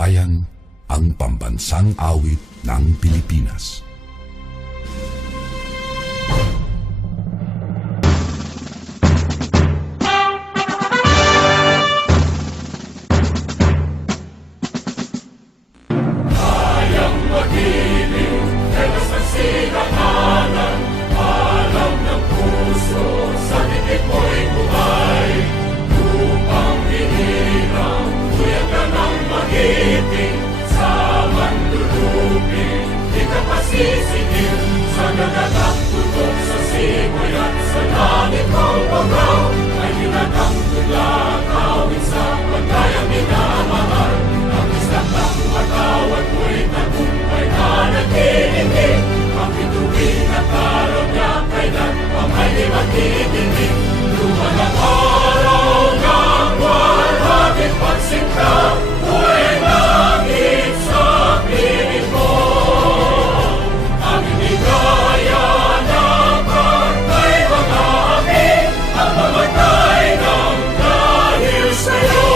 kababayan, ang pambansang awit ng Pilipinas. Alam ng Simulat sa langit mong pagkaw, ay hinatang tulad awit sa pagkayang minamahal. Ang isang ng matawad mo'y tagumpay na nagtitindig. Ang bituin at araw niya kailan pa may di magtitindig. Luman ang araw ng walhagit pagsinta, mo'y langit sa piling mo. Ang inigaya ng pagkay mga api, ang mamatay ng dahil sa'yo.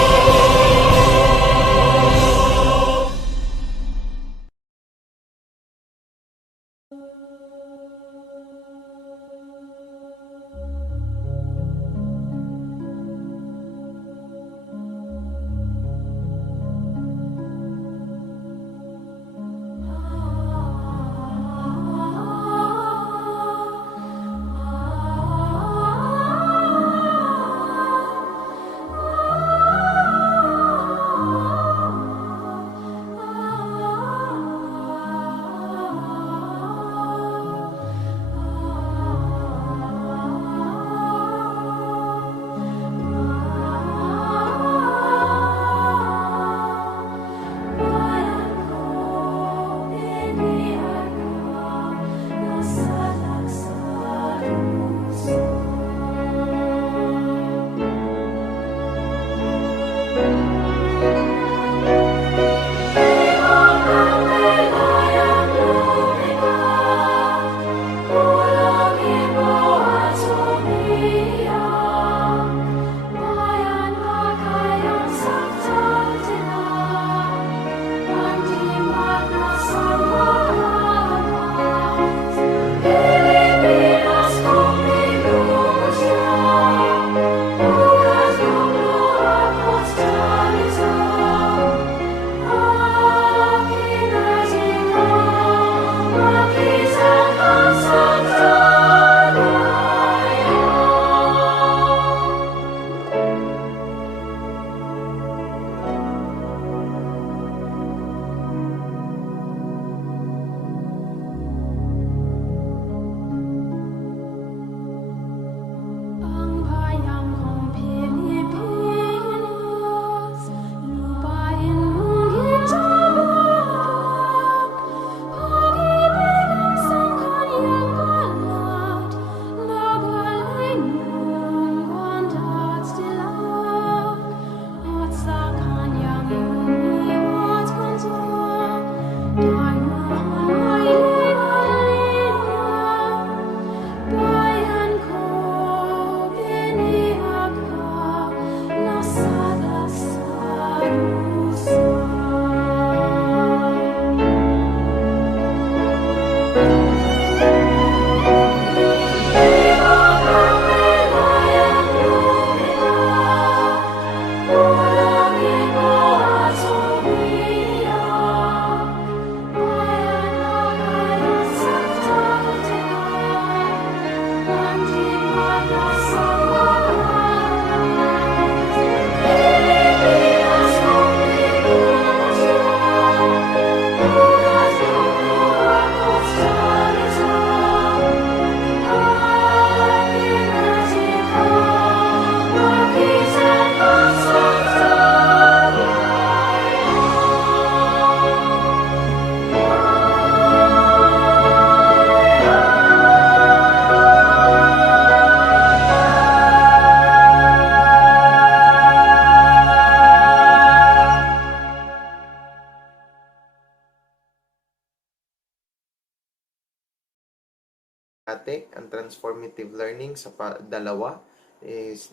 Ang transformative learning sa dalawa is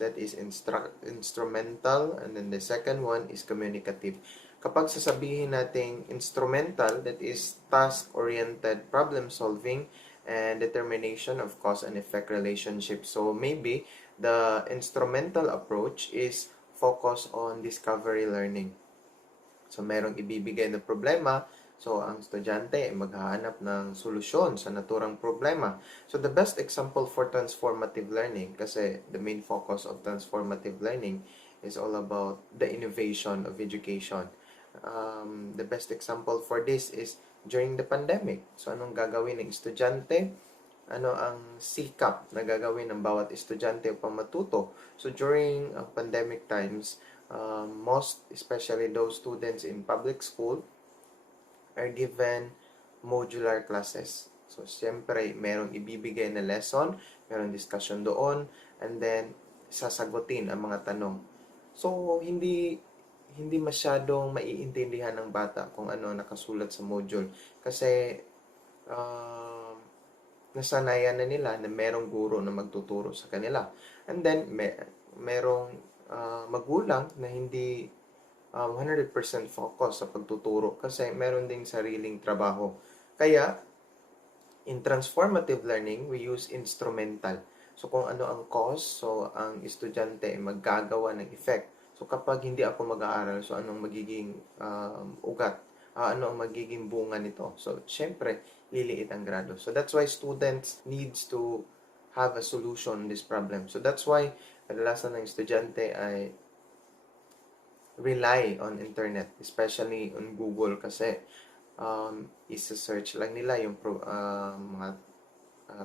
instrumental, and then the second one is communicative. Kapag sasabihin nating instrumental, that is task-oriented problem solving and determination of cause and effect relationship. So maybe the instrumental approach is focus on discovery learning. So merong ibibigay na problema, so ang estudyante ay maghahanap ng solusyon sa naturang problema. So the best example for transformative learning, kasi the main focus of transformative learning is all about the innovation of education. The best example for this is during the pandemic. So anong gagawin ng estudyante? ano ang sikap na gagawin ng bawat estudyante upang matuto. So during pandemic times, most especially those students in public school are given modular classes. So siyempre, merong ibibigay na lesson, merong discussion doon, and then sasagutin ang mga tanong. So hindi masyadong maiintindihan ng bata kung ano nakasulat sa module kasi um, nasanayan na nila na merong guro na magtuturo sa kanila. And then, merong magulang na hindi 100% focus sa pagtuturo kasi meron ding sariling trabaho. Kaya, in transformative learning, we use instrumental. So, kung ano ang cause, so ang estudyante ay maggagawa ng effect. So, kapag hindi ako mag-aaral, so anong magiging ugat? Ano ang magiging bunga nito? So, syempre, liliit ang grado. So, that's why students needs to have a solution in this problem. So, that's why kadalasan ng estudyante ay rely on internet, especially on Google kasi isa-search lang nila yung mga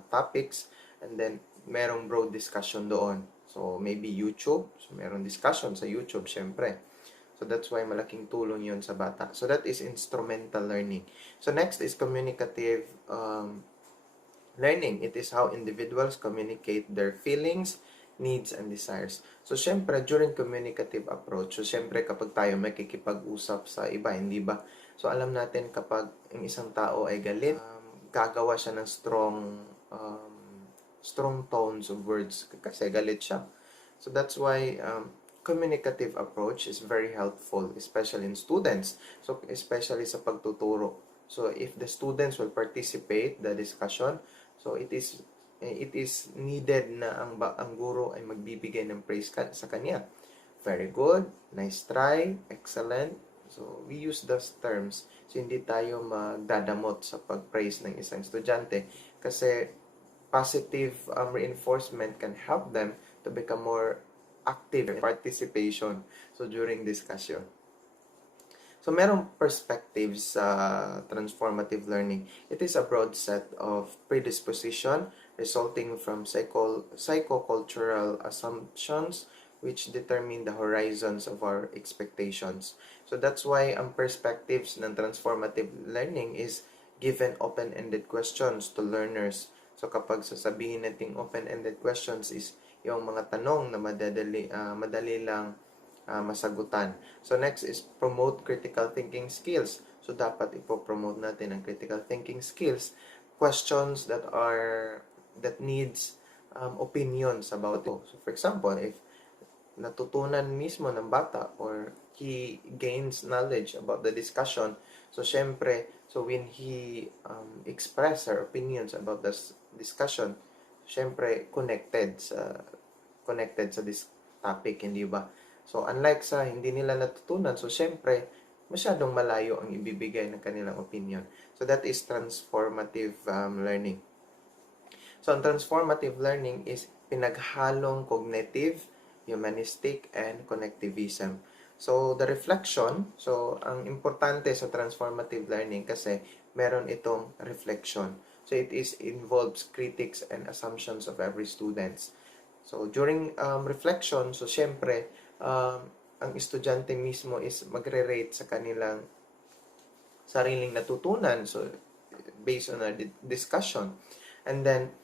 topics and then merong broad discussion doon. So, maybe YouTube. So, merong discussion sa YouTube, syempre. So, that's why malaking tulong yun sa bata. So, that is instrumental learning. So, next is communicative learning. It is how individuals communicate their feelings, needs, and desires. So, syempre, during communicative approach, so, syempre, kapag tayo makikipag-usap sa iba, hindi ba? So, alam natin kapag ang isang tao ay galit, gagawa siya ng strong tones of words kasi galit siya. So, that's why communicative approach is very helpful, especially in students. So, especially sa pagtuturo. So, if the students will participate the discussion, so it is needed na ang guro ay magbibigay ng praise sa kanya. Very good, nice try, excellent. So, we use those terms. So, hindi tayo magdadamot sa pag-praise ng isang estudyante kasi positive reinforcement can help them to become more active in participation. So, during discussion. So, merong perspectives sa transformative learning. It is a broad set of predisposition resulting from psychocultural assumptions which determine the horizons of our expectations. So, that's why ang perspectives ng transformative learning is given open-ended questions to learners. So, kapag sasabihin nating open-ended questions is yung mga tanong na madali lang masagutan. So, next is promote critical thinking skills. So, dapat ipopromote natin ang critical thinking skills. Questions that needs opinions about it. So, for example, if natutunan mismo ng bata or he gains knowledge about the discussion, so, syempre, so when he express her opinions about this discussion, syempre, connected sa this topic, hindi ba? So, unlike sa hindi nila natutunan, so, syempre, masyadong malayo ang ibibigay ng kanilang opinion. So, that is transformative learning. So, ang transformative learning is pinaghalong cognitive, humanistic, and connectivism. So, the reflection, so, ang importante sa transformative learning kasi meron itong reflection. So, it involves critics and assumptions of every student. So, during reflection, so, syempre, ang estudyante mismo is magre-rate sa kanilang sariling natutunan. So, based on a discussion. And then,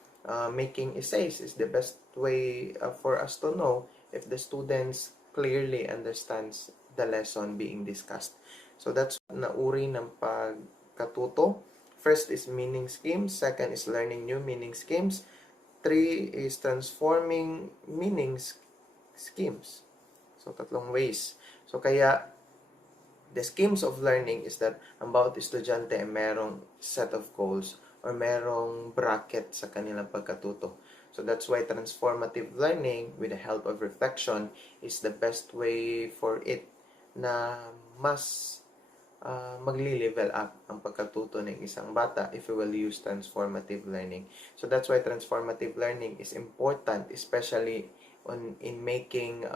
making essays is the best way for us to know if the students clearly understands the lesson being discussed. So, that's na uri ng pagkatuto. First is meaning schemes. Second is learning new meaning schemes. 3 is transforming meaning schemes. So, tatlong ways. So, kaya, the schemes of learning is that ang bawat estudyante ay merong set of goals or merong bracket sa kanilang pagkatuto. So, that's why transformative learning with the help of reflection is the best way for it na mas magli-level up ang pagkatuto ng isang bata if we will use transformative learning. So, that's why transformative learning is important, especially in making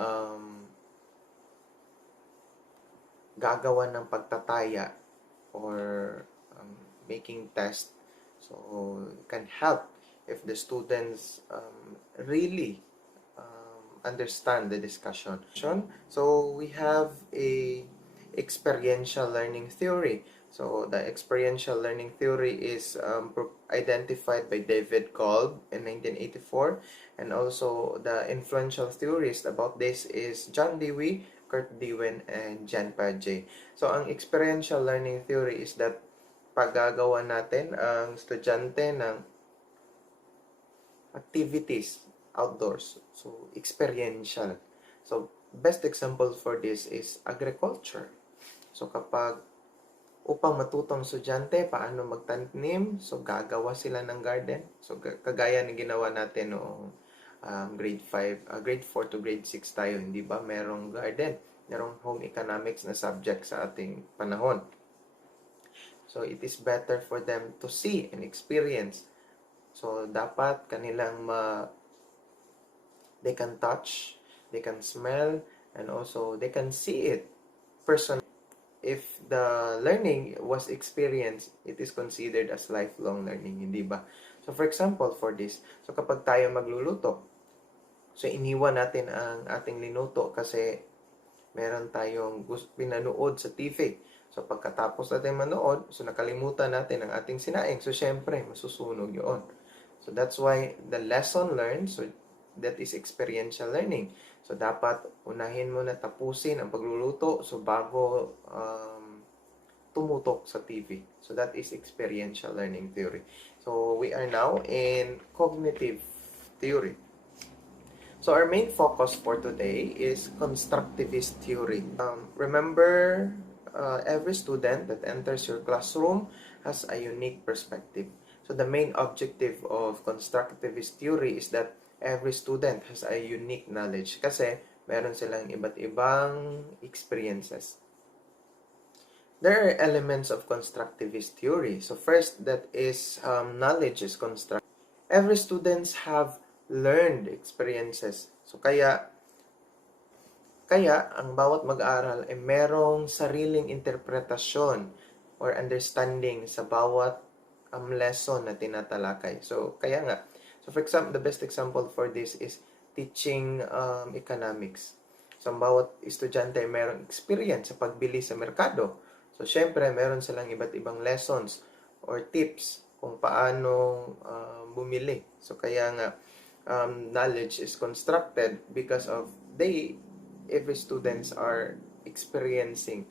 gagawa ng pagtataya or making test. So, can help if the students really understand the discussion. So we have a experiential learning theory. So the experiential learning theory is identified by David Kolb in 1984, and also the influential theorist about this is John Dewey, Kurt Dewin, and Jan Paget. So ang experiential learning theory is that paggagawa natin ang estudyante ng activities outdoors. So, experiential. So, best example for this is agriculture. So, kapag upang matutong estudyante paano magtanim, so gagawa sila ng garden. So, kagaya ng ginawa natin noong grade 5, grade 4 to grade 6 tayo, hindi ba? Merong garden, merong home economics na subject sa ating panahon. So, it is better for them to see and experience. So, dapat kanilang they can touch, they can smell, and also they can see it personally. If the learning was experienced, it is considered as lifelong learning, hindi ba? So, for example, for this, so kapag tayo magluluto, so iniwan natin ang ating linuto kasi meron tayong pinanood sa TV. So, pagkatapos natin manood, so nakalimutan natin ang ating sinaing. So, syempre, masusunog yun. So, that's why the lesson learned, so that is experiential learning. So, dapat unahin mo na tapusin ang pagluluto so bago tumutok sa TV. So, that is experiential learning theory. So, we are now in cognitive theory. So, our main focus for today is constructivist theory. Remember, every student that enters your classroom has a unique perspective. So, the main objective of constructivist theory is that every student has a unique knowledge kasi meron silang iba't ibang experiences. There are elements of constructivist theory. So, first, that is knowledge is constructive. Every students have learned experiences. So, kaya ang bawat mag-aaral ay merong sariling interpretasyon or understanding sa bawat lesson na tinatalakay. So, kaya nga, so for example, the best example for this is teaching economics. So, ang bawat estudyante ay merong experience sa pagbili sa merkado. So, syempre, meron silang iba't ibang lessons or tips kung paano bumili. So, kaya nga, knowledge is constructed because of every students are experiencing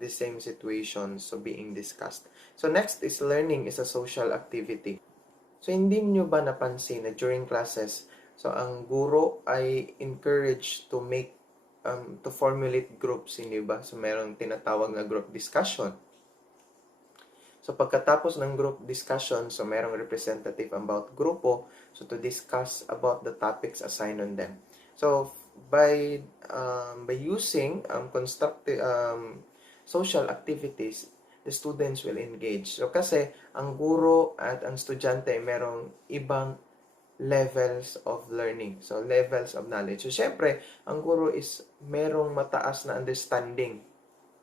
the same situations so being discussed. So next is learning is a social activity. So hindi nyo ba napansin na during classes, so ang guro ay encouraged to make to formulate groups, hindi ba? So merong tinatawag na group discussion. So pagkatapos ng group discussion, so merong representative about grupo, so to discuss about the topics assigned on them. So by using constructive social activities, the students will engage. So kasi ang guro at ang estudyante ay merong ibang levels of learning. So levels of knowledge. So syempre, ang guro is merong mataas na understanding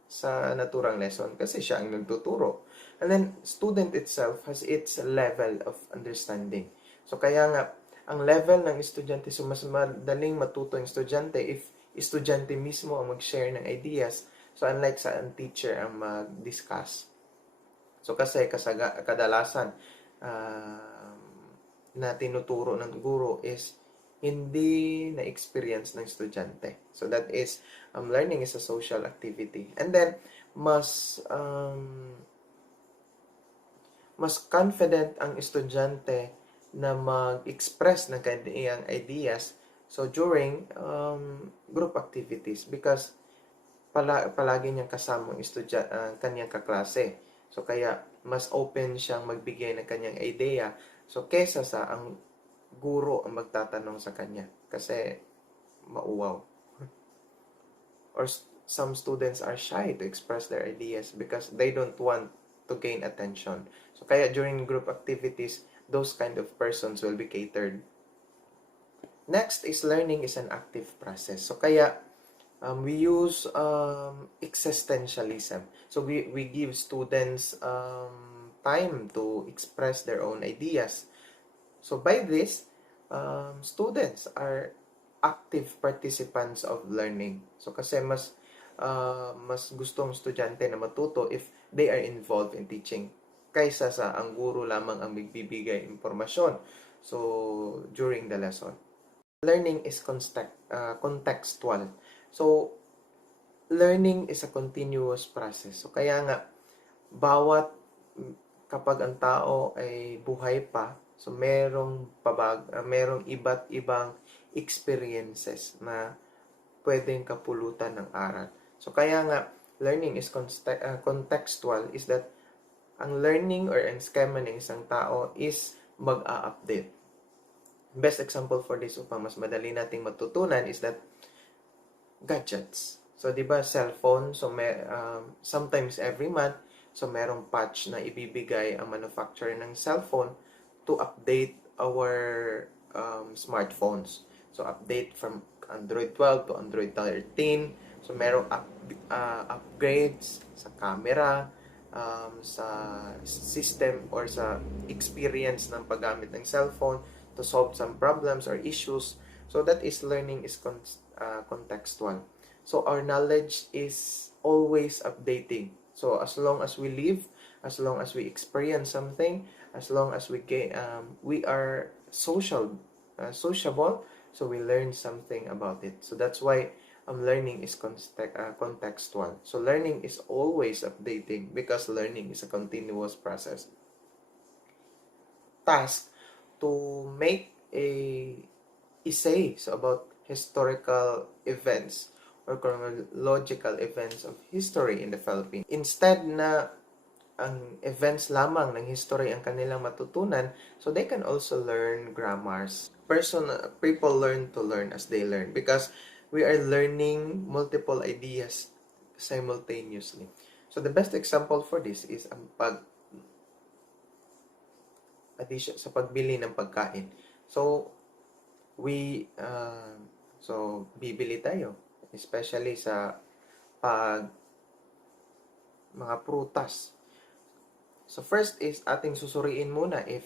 sa naturang lesson kasi siya ang nagtuturo. And then, student itself has its level of understanding. So kaya nga, ang level ng estudyante, so mas madaling matuto ang estudyante if estudyante mismo ang mag-share ng ideas. So, unlike sa ang teacher ang mag-discuss. So, kasi kadalasan na tinuturo ng guro is hindi na-experience ng estudyante. So, that is, learning is a social activity. And then, mas confident ang estudyante na mag-express ng kanyang ideas so during group activities because palagi niyang kasama ang kanyang kaklase. So, kaya mas open siyang magbigay ng kanyang idea. So, kesa sa ang guro ang magtatanong sa kanya. Kasi, mauwaw. Or some students are shy to express their ideas because they don't want to gain attention. So, kaya during group activities, those kind of persons will be catered. Next is learning is an active process. So, kaya, we use existentialism. So we give students time to express their own ideas. So by this, students are active participants of learning. So kasi mas gusto ang estudyante na matuto if they are involved in teaching kaysa sa ang guro lamang ang magbibigay impormasyon. So during the lesson, learning is contextual. So learning is a continuous process. So kaya nga bawat kapag ang tao ay buhay pa, so merong iba't ibang experiences na pwedeng kapulutan ng aral. So kaya nga learning is contextual is that ang learning or ang schema ng isang tao is mag-a-update. Best example for this upang mas madali nating matutunan is that gadgets. So, di ba, cellphone, so sometimes every month, so merong patch na ibibigay ang manufacturer ng cellphone to update our smartphones. So, update from Android 12 to Android 13. So, merong upgrades sa camera, sa system or sa experience ng paggamit ng cellphone to solve some problems or issues. So, that is learning is contextual. So our knowledge is always updating. So as long as we live, as long as we experience something, as long as we are sociable, so we learn something about it. So that's why learning is contextual. So learning is always updating because learning is a continuous process. Task to make a essay about historical events or chronological events of history in the Philippines. Instead na ang events lamang ng history ang kanilang matutunan, so they can also learn grammars. People learn to learn as they learn because we are learning multiple ideas simultaneously. So the best example for this is ang sa pagbili ng pagkain. So bibili tayo, especially sa mga prutas. So first is ating susuriin muna if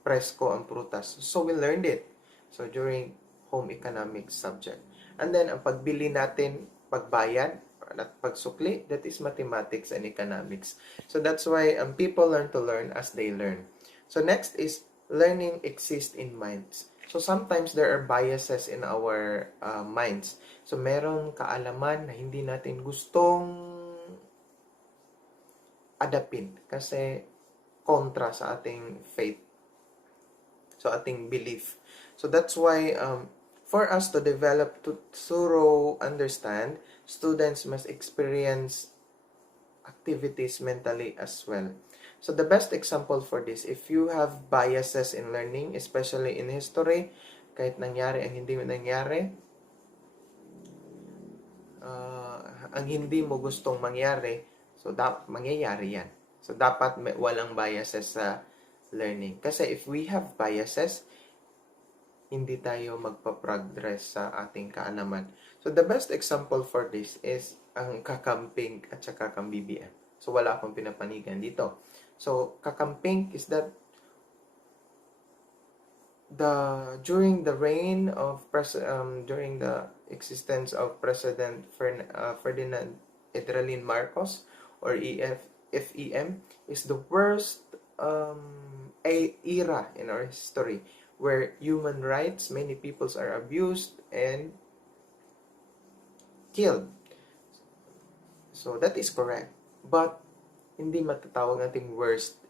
presko ang prutas. So we learned it. So during home economics subject. And then ang pagbili natin, pagbayad at pagsukli, that is mathematics and economics. So that's why people learn to learn as they learn. So next is learning exists in minds. So sometimes there are biases in our minds. So merong kaalaman na hindi natin gustong adapin kasi kontra sa ating faith. So ating belief. So that's why for us to develop to thorough understand, students must experience activities mentally as well. So the best example for this, if you have biases in learning, especially in history, kahit nangyari ang hindi nangyari, ang hindi mo gustong mangyari, so mangyayari yan. So dapat walang biases sa learning. Kasi if we have biases, hindi tayo magpa-progress sa ating kaalaman. So the best example for this is ang kakamping at saka kambibian. So wala akong pinapanigan dito. So kakamping is that during the existence of President Ferdinand Edralin Marcos or FEM is the worst era in our history where human rights, many peoples are abused and killed. So that is correct. But hindi matatawag nating worst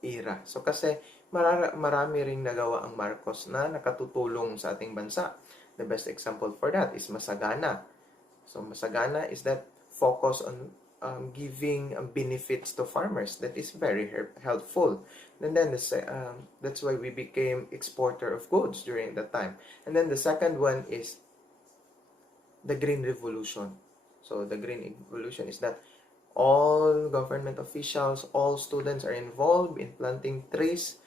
era. So kasi marami ring nagawa ang Marcos na nakatutulong sa ating bansa. The best example for that is Masagana. So Masagana is that focus on giving benefits to farmers. That is very helpful. And then that's why we became exporter of goods during that time. And then the second one is the Green Revolution. So the Green Revolution is that all government officials, all students are involved in planting trees.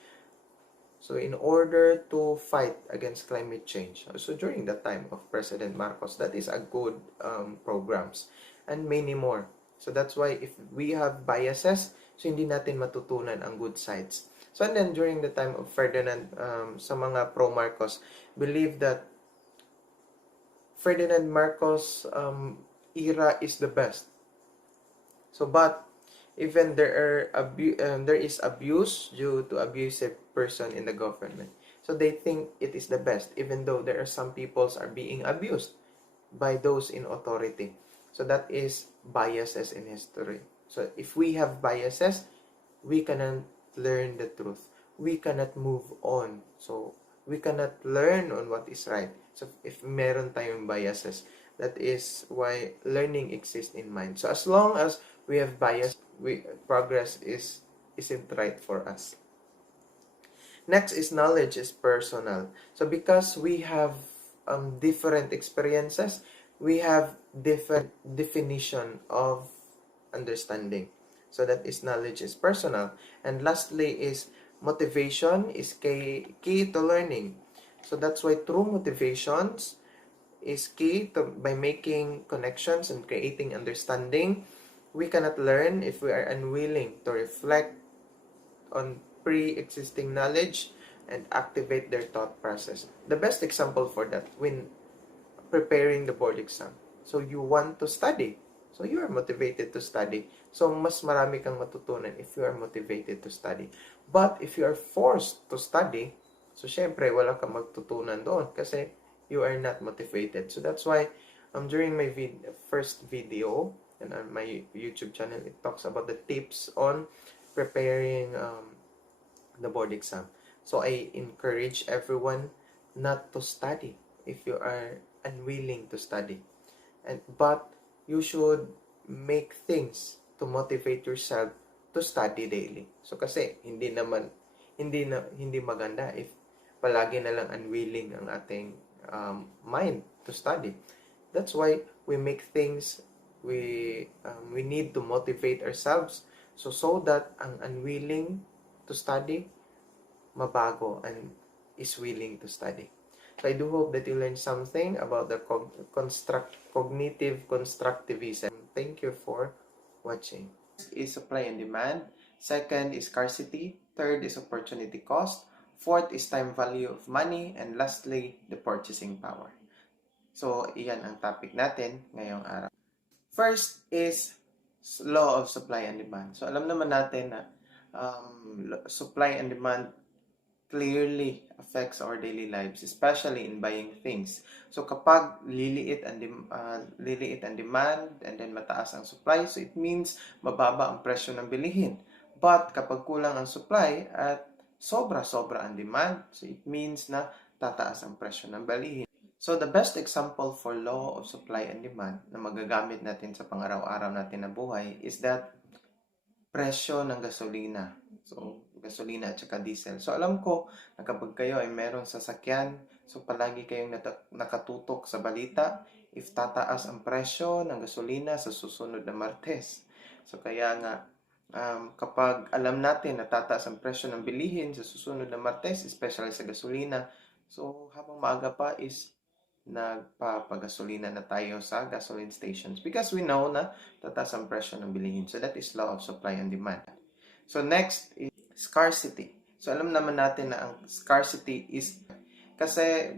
So in order to fight against climate change. So during that time of President Marcos, that is a good programs and many more. So that's why if we have biases, so hindi natin matutunan ang good sides. So and then during the time of Ferdinand, sa mga pro-Marcos, believe that Ferdinand Marcos era is the best. So but even there is abuse due to abusive person in the government. So they think it is the best, even though there are some peoples are being abused by those in authority. So that is biases in history. So if we have biases, we cannot learn the truth. We cannot move on. So we cannot learn on what is right. So if meron tayong biases, that is why learning exists in mind. So as long as we have bias, progress isn't right for us. Next is knowledge is personal. So because we have different experiences, we have different definition of understanding. So that is knowledge is personal. And lastly is motivation is key to learning. So that's why true motivations is key to by making connections and creating understanding. We cannot learn if we are unwilling to reflect on pre-existing knowledge and activate their thought process. The best example for that when preparing the board exam. So you want to study. So you are motivated to study. So mas marami kang matutunan if you are motivated to study. But if you are forced to study, so syempre wala kang magtutunan doon kasi you are not motivated. So that's why during my first video and on my YouTube channel, it talks about the tips on preparing the board exam. So I encourage everyone not to study if you are unwilling to study. But you should make things to motivate yourself to study daily. So kasi hindi maganda if palagi na lang unwilling ang ating mind to study. That's why we make things we need to motivate ourselves so that ang unwilling to study mabago and is willing to study. So I do hope that you learned something about the cognitive constructivism. Thank you for watching. First is supply and demand. Second is scarcity. Third is opportunity cost. Fourth is time value of money. And lastly, the purchasing power. So, iyan ang topic natin ngayong araw. First is law of supply and demand. So, alam naman natin na supply and demand clearly affects our daily lives, especially in buying things. So kapag liliit ang demand and then mataas ang supply, so it means mababa ang presyo ng bilihin. But kapag kulang ang supply at sobra-sobra ang demand, so it means na tataas ang presyo ng bilihin. So the best example for law of supply and demand na magagamit natin sa pang-araw-araw natin na buhay is that presyo ng gasolina. So, gasolina at saka diesel. So, alam ko na kapag kayo ay merong sasakyan, so palagi kayong nakatutok sa balita if tataas ang presyo ng gasolina sa susunod na Martes. So, kaya nga, kapag alam natin na tataas ang presyo ng bilihin sa susunod na Martes, especially sa gasolina, so habang maaga pa is nagpapagasolina na tayo sa gasoline stations because we know na tataas ang presyo ng bilihin. So that is law of supply and demand. So next is scarcity. So alam naman natin na ang scarcity is kasi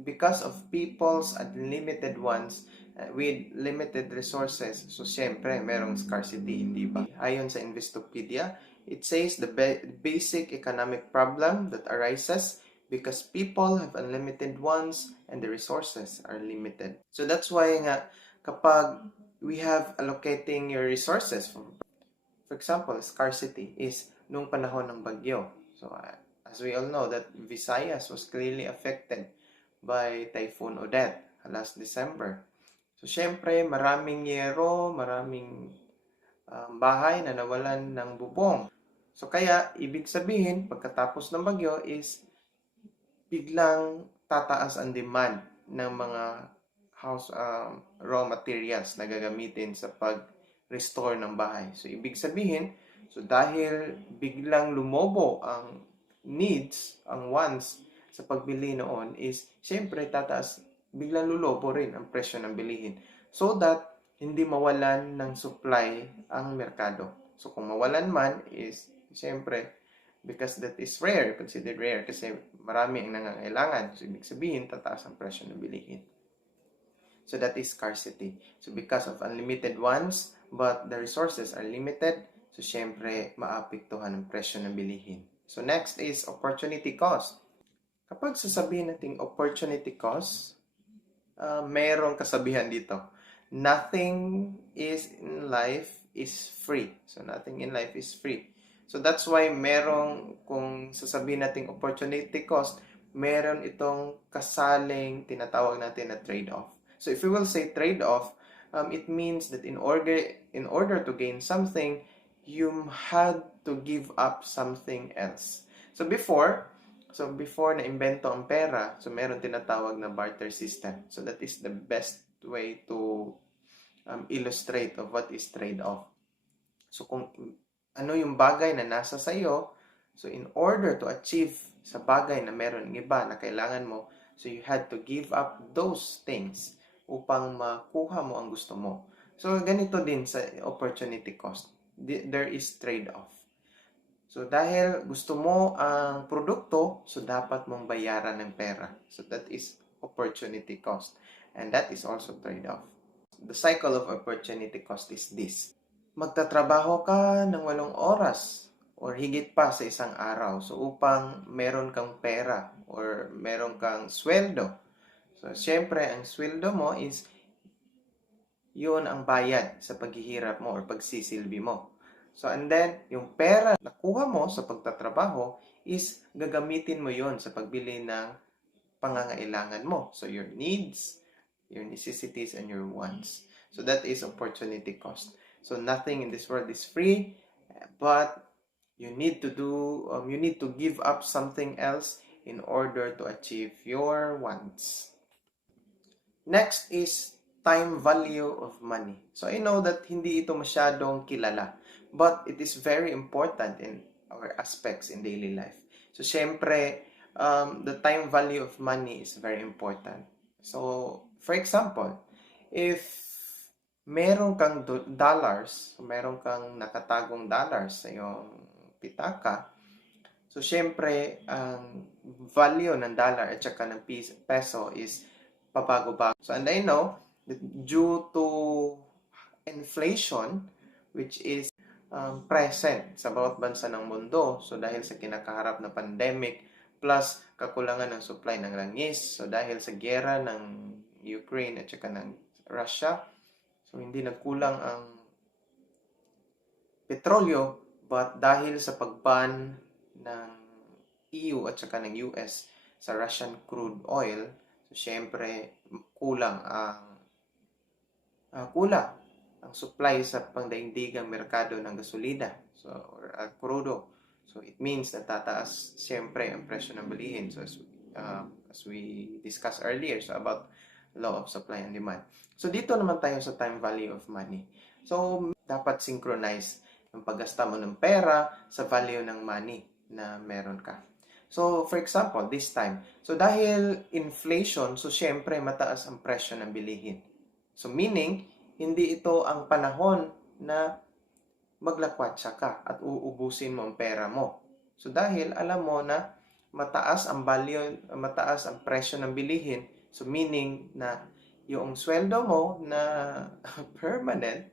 because of people's unlimited ones with limited resources. So syempre merong scarcity, hindi ba? Ayon sa Investopedia, it says the basic economic problem that arises because people have unlimited ones and the resources are limited. So that's why nga kapag we have allocating your resources, for example, scarcity is nung panahon ng bagyo. So as we all know that Visayas was clearly affected by Typhoon Odette last December. So syempre maraming yero, maraming bahay na nawalan ng bubong. So kaya ibig sabihin pagkatapos ng bagyo is biglang tataas ang demand ng mga house raw materials na gagamitin sa pag-restore ng bahay. So, ibig sabihin, so dahil biglang lumobo ang needs, ang wants sa pagbili noon is, syempre, biglang lulobo rin ang presyo ng bilihin. So that, hindi mawalan ng supply ang merkado. So, kung mawalan man is, syempre, because that is rare, considered rare kasi marami ang nangangailangan. So, ibig sabihin, tataas ang presyo ng bilihin. So, that is scarcity. So, because of unlimited ones, but the resources are limited, so, syempre, maapektuhan ang presyo ng bilihin. So, next is opportunity cost. Kapag sasabihin natin opportunity cost, mayroong kasabihan dito. Nothing is in life is free. So, nothing in life is free. So, that's why kung sasabihin natin opportunity cost, meron itong kasaling tinatawag natin na trade-off. So, if we will say trade-off, it means that in order to gain something, you had to give up something else. So, before na-imbento ang pera, so meron tinatawag na barter system. So, that is the best way to illustrate of what is trade-off. So, kung ano yung bagay na nasa sayo, so in order to achieve sa bagay na meron ng iba na kailangan mo, so you had to give up those things upang makuha mo ang gusto mo. So, ganito din sa opportunity cost. There is trade-off. So, dahil gusto mo ang produkto, so dapat mong bayaran ng pera. So, that is opportunity cost. And that is also trade-off. The cycle of opportunity cost is this. Magtatrabaho ka ng 8 oras or higit pa sa isang araw. So, upang meron kang pera or meron kang sweldo. So, syempre, ang sweldo mo is yun ang bayad sa paghihirap mo or pagsisilbi mo. So, and then, yung pera na nakuha mo sa pagtatrabaho is gagamitin mo yon sa pagbili ng pangangailangan mo. So, your needs, your necessities, and your wants. So, that is opportunity cost. So, nothing in this world is free, but you need to give up something else in order to achieve your wants. Next is time value of money. So, I know that hindi ito masyadong kilala, but it is very important in our aspects in daily life. So, syempre, the time value of money is very important. So, for example, if meron kang dollars, meron kang nakatagong dollars sa iyong pitaka, so syempre, ang value ng dollar at saka ng peso is pabago-bago. So, and I know that due to inflation, which is present sa bawat bansa ng mundo, so dahil sa kinakaharap na pandemic, plus kakulangan ng supply ng langis, so dahil sa giyera ng Ukraine at saka ng Russia, so hindi nagkulang ang petrolyo, but dahil sa pagban ng EU at saka ng US sa Russian crude oil, so syempre kulang ang supply sa pangdaigdigang merkado ng gasolina, so or crudo. So it means na tataas syempre ang presyo ng bilihin. So as we discussed earlier, so about law of supply and demand. So dito naman tayo sa time value of money. So dapat synchronize ang paggasta mo ng pera sa value ng money na meron ka. So for example, this time, so dahil inflation, so syempre mataas ang presyo ng bilihin. So meaning, hindi ito ang panahon na maglakwatsa ka at uubusin mo ang pera mo. So dahil alam mo na mataas ang presyo ng bilihin, so meaning na yung sweldo mo na permanent,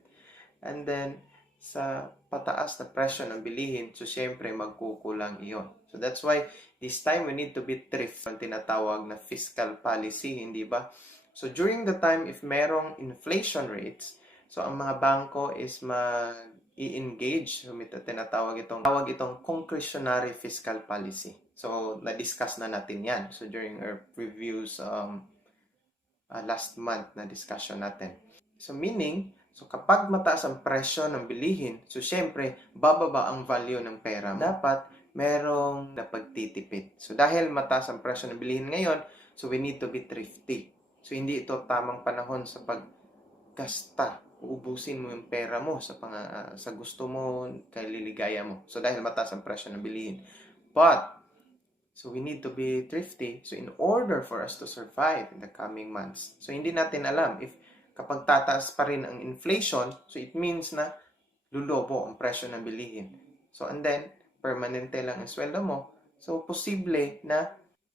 and then sa pataas na presyo ng bilihin, so syempre magkukulang iyon. So that's why this time we need to be thrift, ang tinatawag na fiscal policy, hindi ba? So during the time if merong inflation rates, so ang mga bangko is i-engage, so tinatawag itong concretionary fiscal policy. So na-discuss na natin yan. So during our previews last month na discussion natin. So meaning, so kapag mataas ang presyo ng bilihin, so syempre bababa ang value ng pera. Dapat merong napagtitipid. So dahil mataas ang presyo ng bilihin ngayon, so we need to be thrifty. So hindi ito tamang panahon sa paggasta. Uubusin mo yung pera mo sa gusto mo, kay liligaya mo. So dahil mataas ang presyo ng bilihin. But so we need to be thrifty. So in order for us to survive in the coming months. So hindi natin alam if kapag tataas pa rin ang inflation, so it means na lulobo ang presyo ng bilihin. So and then permanente lang ang sweldo mo, so posible na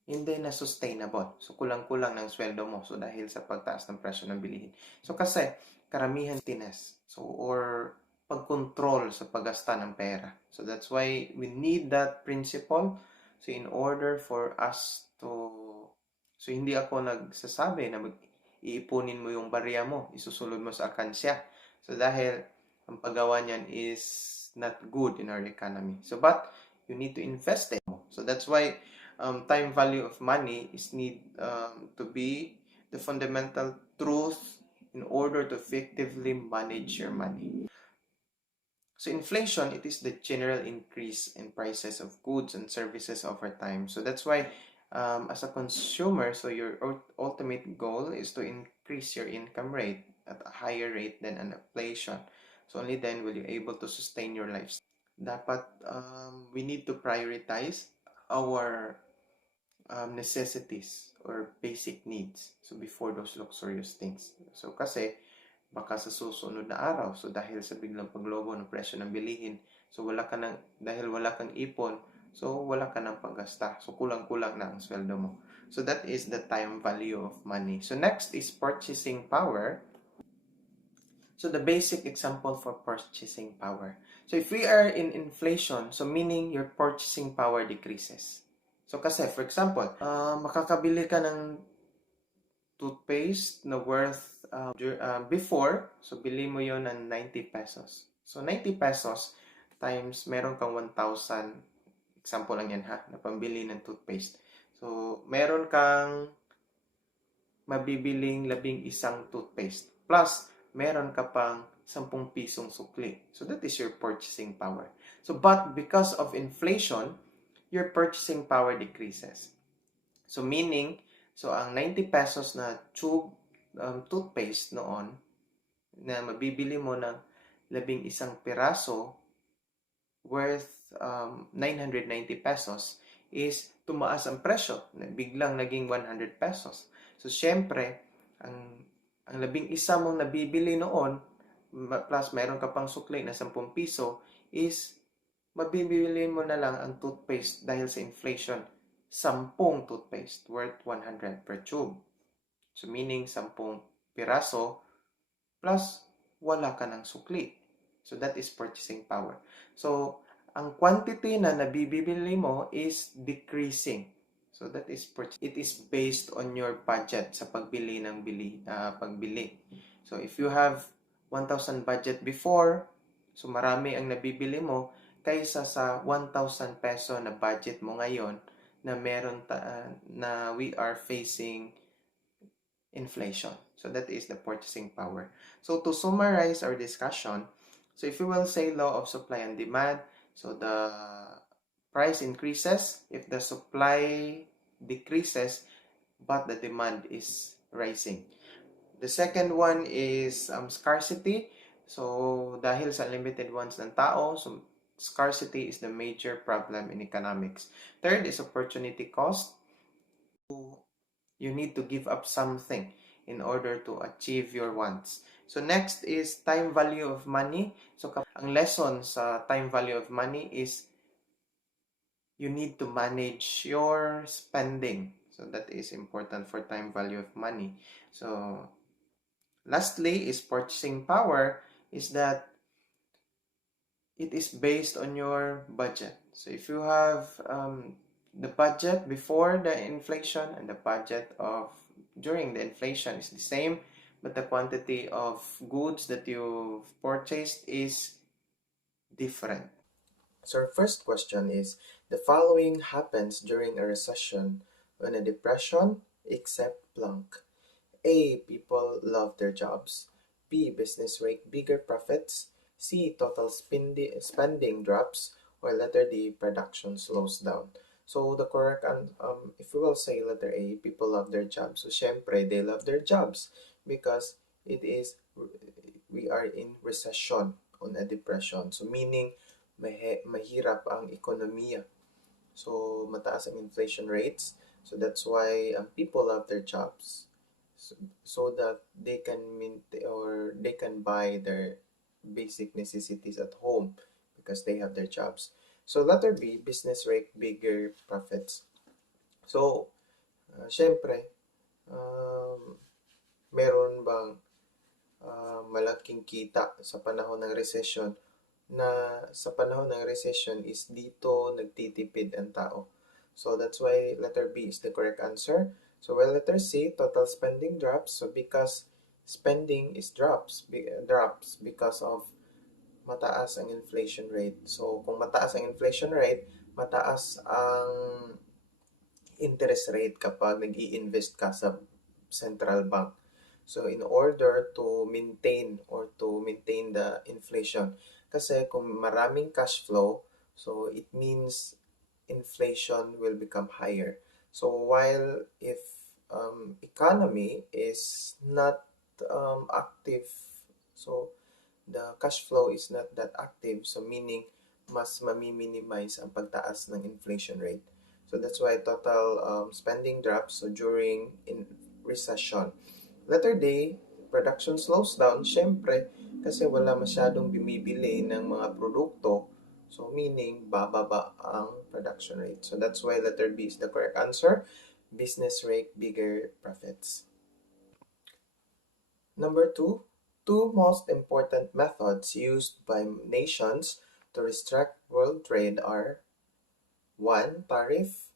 hindi na sustainable. So kulang-kulang ng sweldo mo. So dahil sa pagtaas ng presyo ng bilihin. So kasi karamihan tines. So or pagkontrol sa paggasta ng pera. So that's why we need that principle. So in order for us to hindi ako nagsasabi na iipunin mo yung barya mo, isusulod mo sa akansya. So dahil ang paggawa niyan is not good in our economy. So but you need to invest it. So that's why time value of money is need to be the fundamental truth in order to effectively manage your money. So inflation, it is the general increase in prices of goods and services over time. So that's why as a consumer, so your ultimate goal is to increase your income rate at a higher rate than an inflation. So only then will you able to sustain your lifestyle. Dapat we need to prioritize our necessities or basic needs. So before those luxurious things. So kasi baka sa susunod na araw, so dahil sa biglang paglobo ng presyo ng bilihin, so dahil wala kang ipon, so wala ka ng paggasta. So kulang-kulang na ang sweldo mo. So that is the time value of money. So next is purchasing power. So the basic example for purchasing power. So if we are in inflation, so meaning your purchasing power decreases. So kasi, for example, makakabili ka ng toothpaste na worth before, so bili mo yon ng 90 pesos. So 90 pesos times meron kang 1,000, example lang yan ha, na pambili ng toothpaste. So meron kang mabibiling 11 toothpaste. Plus, meron ka pang 10 pisong sukli. So that is your purchasing power. So but because of inflation, your purchasing power decreases. So meaning, so ang 90 pesos na tube toothpaste noon na mabibili mo ng 11 piraso worth 990 pesos is tumaas ang presyo. Biglang naging 100 pesos. So syempre, ang 11 mong nabibili noon plus meron ka pang sukli na 10 piso is mabibili mo na lang ang toothpaste dahil sa inflation. 10 toothpaste worth 100 per tube. So meaning 10 piraso plus wala ka ng sukli. So that is purchasing power. So ang quantity na nabibili mo is decreasing. So that is it is based on your budget sa pagbili ng pagbili. So if you have 1,000 budget before, so marami ang nabibili mo kaysa sa 1,000 peso na budget mo ngayon na meron na we are facing inflation. So that is the purchasing power. So to summarize our discussion, so if you will say law of supply and demand, so the price increases if the supply decreases but the demand is rising. The second one is scarcity. So dahil sa limited ones ng tao, so scarcity is the major problem in economics. Third is opportunity cost. You need to give up something in order to achieve your wants. So next is time value of money. So ang lesson sa time value of money is you need to manage your spending. So that is important for time value of money. So lastly is purchasing power, is that it is based on your budget. So if you have the budget before the inflation and the budget of during the inflation is the same, but the quantity of goods that you've purchased is different. So our first question is, the following happens during a recession when a depression, except blank. A. People love their jobs. B. Business rate bigger profits. C. Total spending drops. Or letter D. Production slows down. So the correct if we will say letter A, people love their jobs. So syempre, they love their jobs because we are in recession, on a depression. So meaning, mahirap ang ekonomiya. So mataas ang inflation rates. So that's why people love their jobs. So that they can buy their basic necessities at home because they have their jobs. So letter B, business rate bigger profits. So, syempre, meron bang malaking kita sa panahon ng recession na sa panahon ng recession is dito nagtitipid ang tao. So that's why letter B is the correct answer. So while letter C, total spending drops. So because spending is drops because of mataas ang inflation rate. So kung mataas ang inflation rate, mataas ang interest rate kapag nag-i-invest ka sa central bank. So in order to maintain the inflation, kasi kung maraming cash flow, so it means inflation will become higher. So while if economy is not active, so the cash flow is not that active, so meaning mas mami-minimize ang pagtaas ng inflation rate. So that's why total spending drops so during in recession. Letter D, production slows down, syempre, kasi wala masyadong bumibili ng mga produkto. So meaning, bababa ang production rate. So that's why letter B is the correct answer. Business rate bigger profits. Number 2, two most important methods used by nations to restrict world trade are 1. Tariff,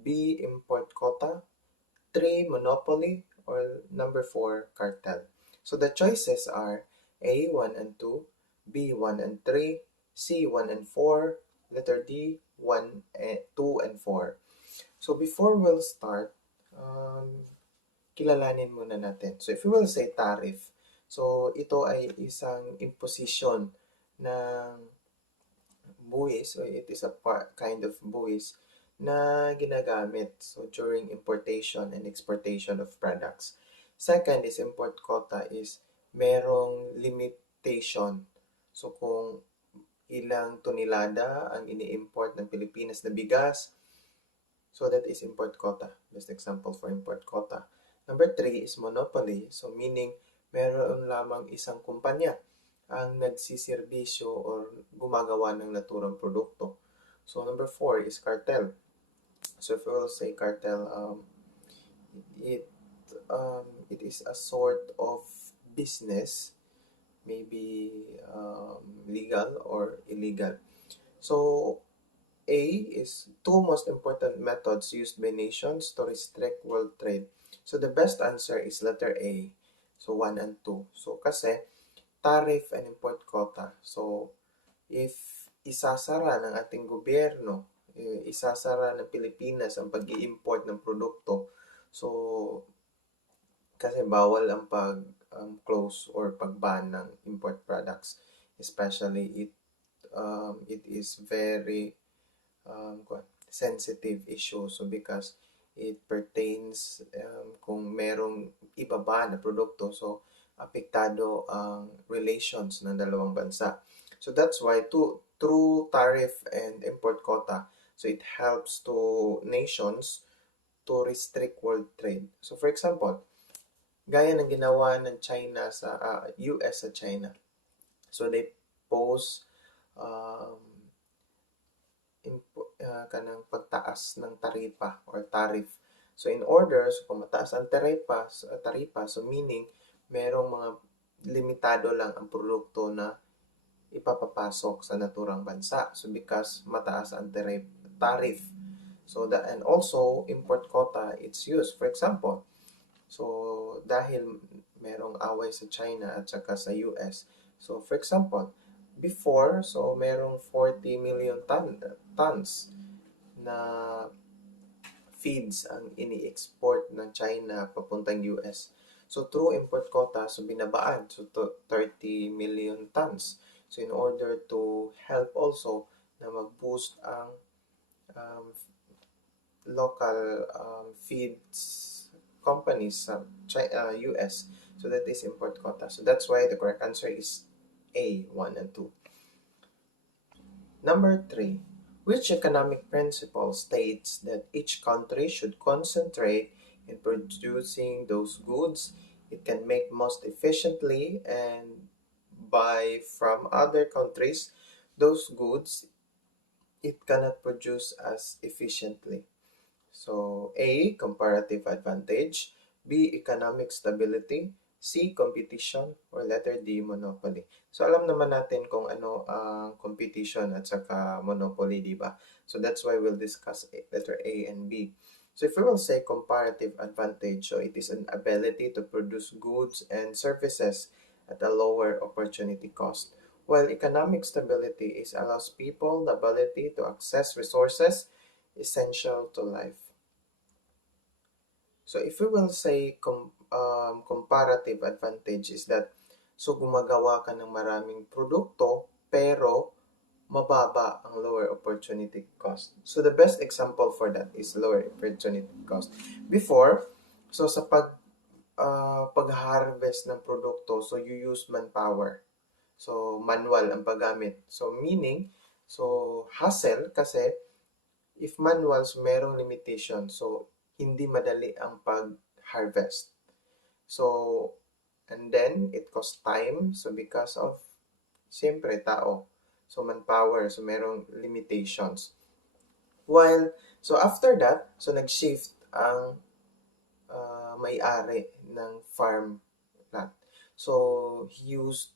B. Import quota, 3. Monopoly, or number 4. Cartel. So the choices are A. 1 and 2, B. 1 and 3, C. 1 and 4, letter D. 1 and 2 and 4. So before we'll start, kilalanin muna natin. So if we will say tariff, so ito ay isang imposition ng buwis, so it is a kind of buwis na ginagamit so during importation and exportation of products. Second is import quota is merong limitation. So kung ilang tonelada ang ini-import ng Pilipinas na bigas, so that is import quota. Best example for import quota. Number 3 is monopoly. So meaning meron lamang isang kumpanya ang nagsiservisyo or gumagawa ng naturang produkto. So number 4 is cartel. So if we will say cartel, it is a sort of business, maybe legal or illegal. So A is two most important methods used by nations to restrict world trade. So the best answer is letter A. So 1 and 2. So kasi tariff and import quota. So if isasara ng ating gobyerno, isasara ng Pilipinas ang pag-i-import ng produkto, so kasi bawal ang pag-close or pag-ban ng import products. Especially it is very sensitive issue. So because it pertains kung merong ibaba na produkto, so apektado ang relations ng dalawang bansa. So that's why through tariff and import quota, so it helps to nations to restrict world trade. So for example, gaya ng ginawa ng China sa US sa China. So they pose kanang pagtaas ng taripa or tariff. So in order, so kung mataas ang taripa, so meaning merong mga limitado lang ang produkto na ipapapasok sa naturang bansa. So because mataas ang tariff. So and also import quota it's used. For example, so dahil merong away sa China at saka sa US. So for example, before, so merong 40 million tons na feeds ang ini-export ng China papuntang US. So through import quota, so binabaan so to 30 million tons. So in order to help also na mag-boost ang local feeds companies sa US. So that is import quota. So that's why the correct answer is A, 1 and 2. Number 3. Which economic principle states that each country should concentrate in producing those goods it can make most efficiently and buy from other countries those goods it cannot produce as efficiently. So A, comparative advantage, B, economic stability, C, competition, or letter D, monopoly. So alam naman natin kung ano ang competition at saka monopoly, di ba? So that's why we'll discuss letter A and B. So if we will say comparative advantage, so it is an ability to produce goods and services at a lower opportunity cost. While economic stability is allows people the ability to access resources essential to life. So if we will say comparative advantage is that so gumagawa ka ng maraming produkto pero mababa ang lower opportunity cost. So the best example for that is lower opportunity cost. Before, so sa pag-harvest ng produkto, so you use manpower. So manual ang paggamit. So meaning, so hassle kasi if manuals merong limitation. So hindi madali ang pag-harvest. So, and then, it costs time. So, because of, siyempre, tao. So, manpower. So, merong limitations. While, so after that, so nag-shift ang may-ari ng farm lot. So, he used,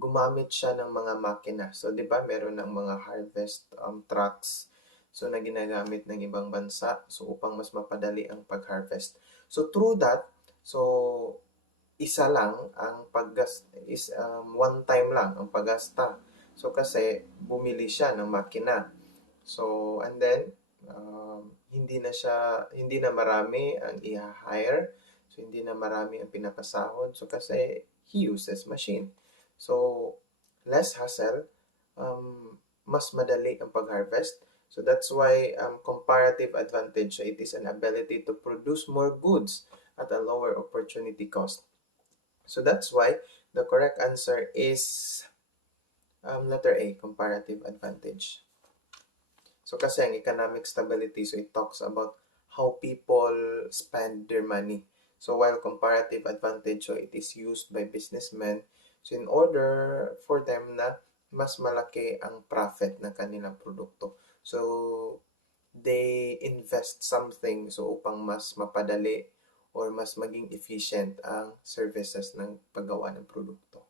gumamit siya ng mga makina. So, di ba, meron ng mga harvest trucks so na ginagamit ng ibang bansa so upang mas mapadali ang pag-harvest. So through that, so isa lang ang one time lang ang paggasta. So kasi bumili siya ng makina. So and then hindi na marami ang i-hire. So hindi na marami ang pinapasahod. So kasi he uses machine. So less hassle, mas madali ang pag-harvest. So that's why comparative advantage, so it is an ability to produce more goods at a lower opportunity cost. So that's why the correct answer is letter A, comparative advantage. So kasi ang economic stability, so it talks about how people spend their money. So while comparative advantage, so it is used by businessmen, so in order for them na mas malaki ang profit ng kanilang produkto. So, they invest something so upang mas mapadali or mas maging efficient ang services ng paggawa ng produkto.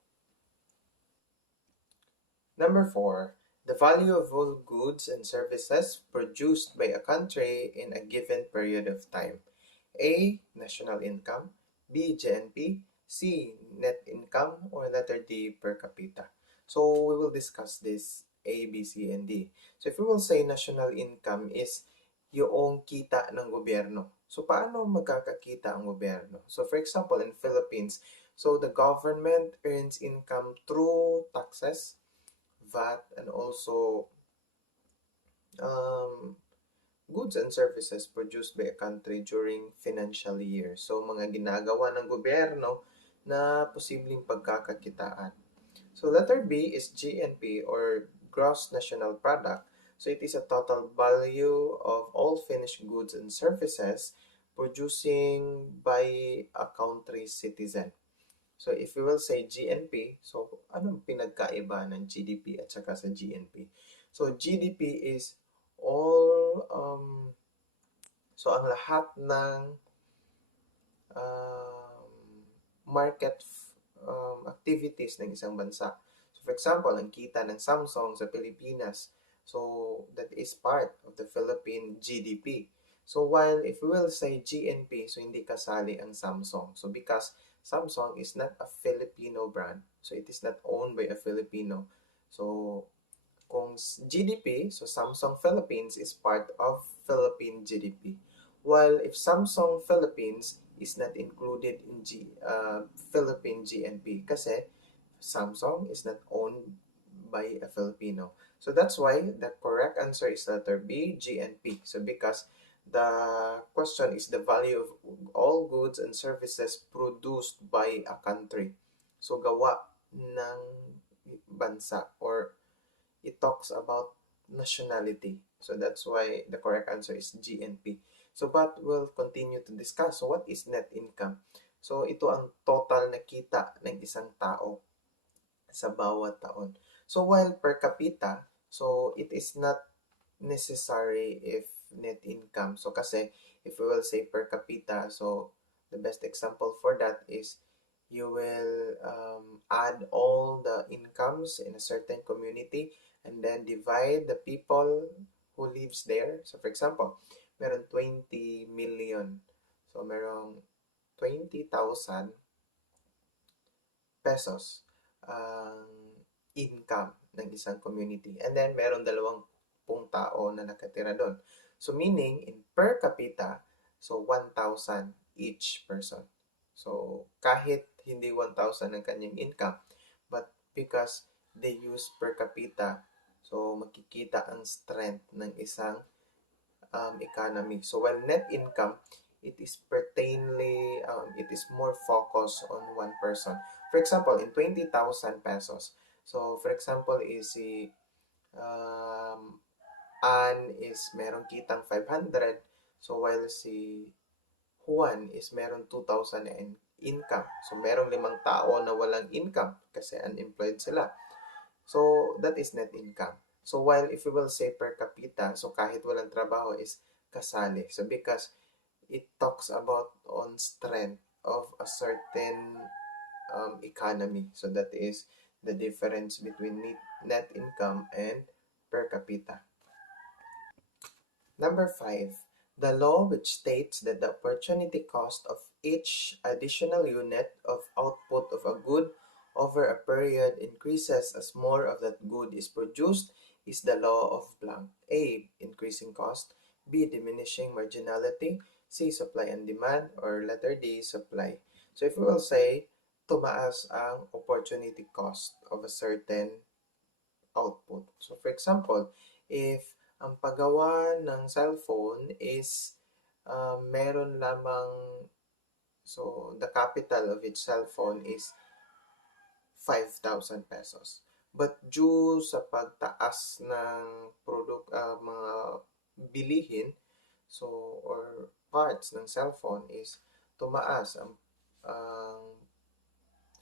Number 4, the value of all goods and services produced by a country in a given period of time. A, national income, B, GNP, C, net income, or letter D, per capita. So, we will discuss this A, B, C, and D. So, if we will say national income is yung kita ng gobyerno. So, paano magkakakita ang gobyerno? So, for example, in Philippines, so the government earns income through taxes, VAT, and also goods and services produced by a country during financial year. So, mga ginagawa ng gobyerno na posibleng pagkakakitaan. So letter B is GNP or Gross National Product. So it is a total value of all finished goods and services producing by a country's citizen. So if we will say GNP, so anong pinagkaiba ng GDP at saka sa GNP? So GDP is all, so ang lahat ng market activities ng isang bansa. So for example, ang kita ng Samsung sa Pilipinas, so that is part of the Philippine GDP. So while if we will say GNP, so hindi kasali ang Samsung. So because Samsung is not a Filipino brand, so it is not owned by a Filipino. So kung GDP, so Samsung Philippines is part of Philippine GDP. While if Samsung Philippines is not included in Philippine GNP kasi Samsung is not owned by a Filipino. So that's why the correct answer is letter B, GNP. So because the question is the value of all goods and services produced by a country. So gawa ng bansa or it talks about nationality. So that's why the correct answer is GNP. So but we'll continue to discuss. So what is net income? So ito ang total na kita ng isang tao sa bawat taon. So while per capita, So it is not necessary if net income. So kasi if we will say per capita, so the best example for that is you will add all the incomes in a certain community and then divide the people who lives there. So for example, meron 20 million. So merong 20,000 pesos ang income ng isang community. And then, meron 20 tao na nakatira doon. So, meaning, in per capita, so 1,000 each person. So, kahit hindi 1,000 ang kanyang income, but because they use per capita, so makikita ang strength ng isang economy. So while net income, it is it is more focused on one person. For example, in 20,000 pesos. So for example, is si Ann is merong kitang 500. So while si Juan is meron 2,000 in income. So merong 5 tao na walang income kasi unemployed sila. So, that is net income. So, while if we will say per capita, so kahit walang trabaho is kasali. So, because it talks about on strength of a certain economy. So, that is the difference between net income and per capita. Number 5, the law which states that the opportunity cost of each additional unit of output of a good over a period increases as more of that good is produced is the law of blank. A. Increasing cost. B. Diminishing marginality. C. Supply and demand. Or letter D. Supply. So if we will say, tumaas ang opportunity cost of a certain output. So for example, if ang paggawa ng cellphone is meron lamang, so the capital of each cellphone is 5,000 pesos. But due sa pagtaas ng mga bilihin, so or parts ng cellphone is tumaas ang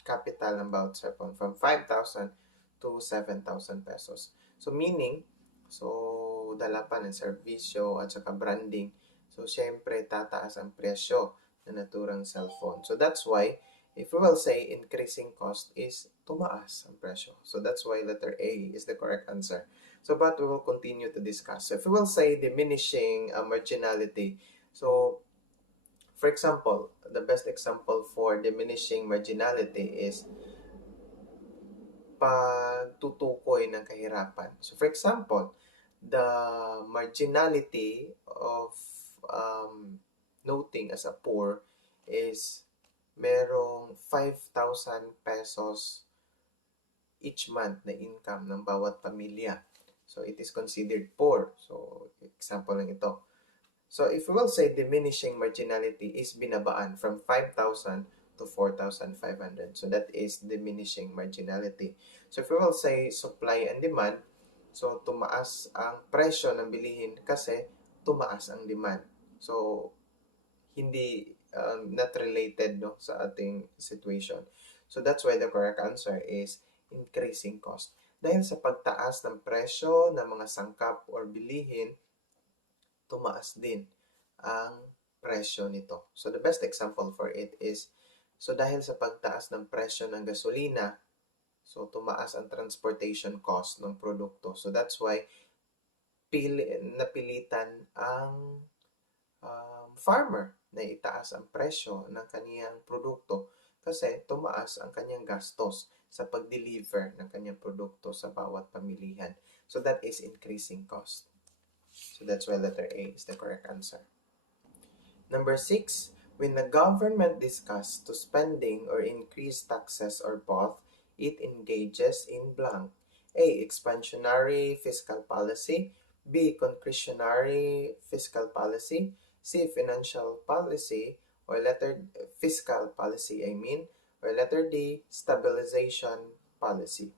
capital ng bawat cellphone from 5,000 to 7,000 pesos. So meaning, so dala pa ng serbisyo at saka branding. So syempre tataas ang presyo na naturang cellphone. So that's why if we will say increasing cost is tumaas ang presyo. So that's why letter A is the correct answer. So but we will continue to discuss. So if we will say diminishing marginality. So for example, the best example for diminishing marginality is pagtutukoy ng kahirapan. So for example, the marginality of noting as a poor is merong 5,000 pesos each month na income ng bawat pamilya. So it is considered poor. So example lang ito. So if we will say diminishing marginality is binabaan from 5,000 to 4,500. So that is diminishing marginality. So if we will say supply and demand, so tumaas ang presyo ng bilihin kasi tumaas ang demand. So hindi not related no sa ating situation. So that's why the correct answer is increasing cost. Dahil sa pagtaas ng presyo ng mga sangkap or bilihin, tumaas din ang presyo nito. So the best example for it is, so dahil sa pagtaas ng presyo ng gasolina, so tumaas ang transportation cost ng produkto. So that's why napilitan ang farmer na itaas ang presyo ng kaniyang produkto kasi tumaas ang kanyang gastos sa pag-deliver ng kanyang produkto sa bawat pamilihan. So that is increasing cost. So that's why letter A is the correct answer. Number 6, when the government discusses to spending or increase taxes or both, it engages in blank. A. Expansionary fiscal policy. B. Concretionary fiscal policy. C. Financial policy. Or letter fiscal policy, or letter D. Stabilization policy.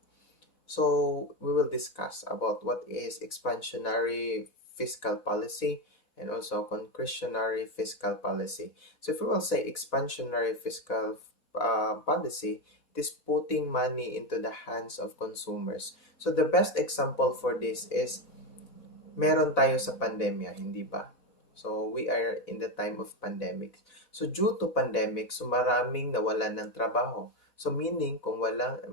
So we will discuss about what is expansionary fiscal policy and also concretionary fiscal policy. So if we will say expansionary fiscal policy it is putting money into the hands of consumers. So the best example for this is meron tayo sa pandemya, hindi ba? So we are in the time of pandemic. So due to pandemic, so maraming nawalan ng trabaho. So meaning kung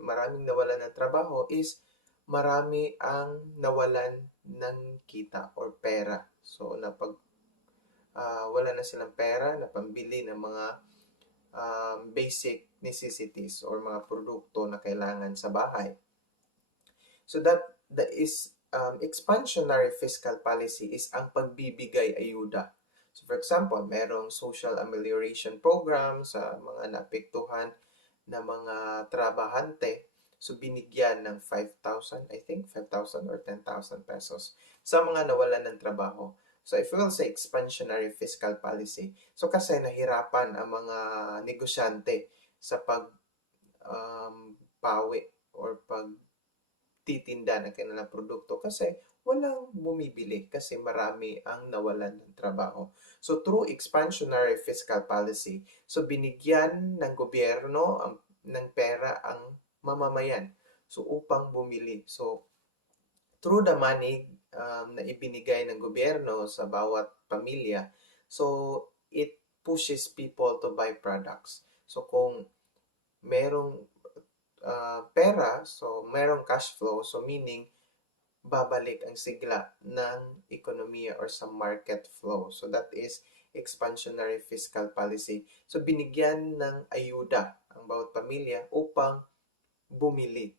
maraming nawalan ng trabaho is marami ang nawalan ng kita or pera. So wala na silang pera na pambili ng mga basic necessities or mga produkto na kailangan sa bahay. So that is expansionary fiscal policy is ang pagbibigay ayuda. So for example, merong social amelioration program sa mga naapektuhan na mga trabahante. So binigyan ng 5,000, I think 5,000 or 10,000 pesos sa mga nawalan ng trabaho. So if we will say expansionary fiscal policy, so kasi nahirapan ang mga negosyante sa pawi or pagtitinda ng kanilang produkto kasi walang bumibili kasi marami ang nawalan ng trabaho. So through expansionary fiscal policy, so binigyan ng gobyerno ng pera ang mamamayan so upang bumili. So through the money na ibinigay ng gobyerno sa bawat pamilya, so it pushes people to buy products. So kung merong pera, so merong cash flow, so meaning babalik ang sigla ng ekonomiya or sa market flow. So that is expansionary fiscal policy. So binigyan ng ayuda ang bawat pamilya upang bumili.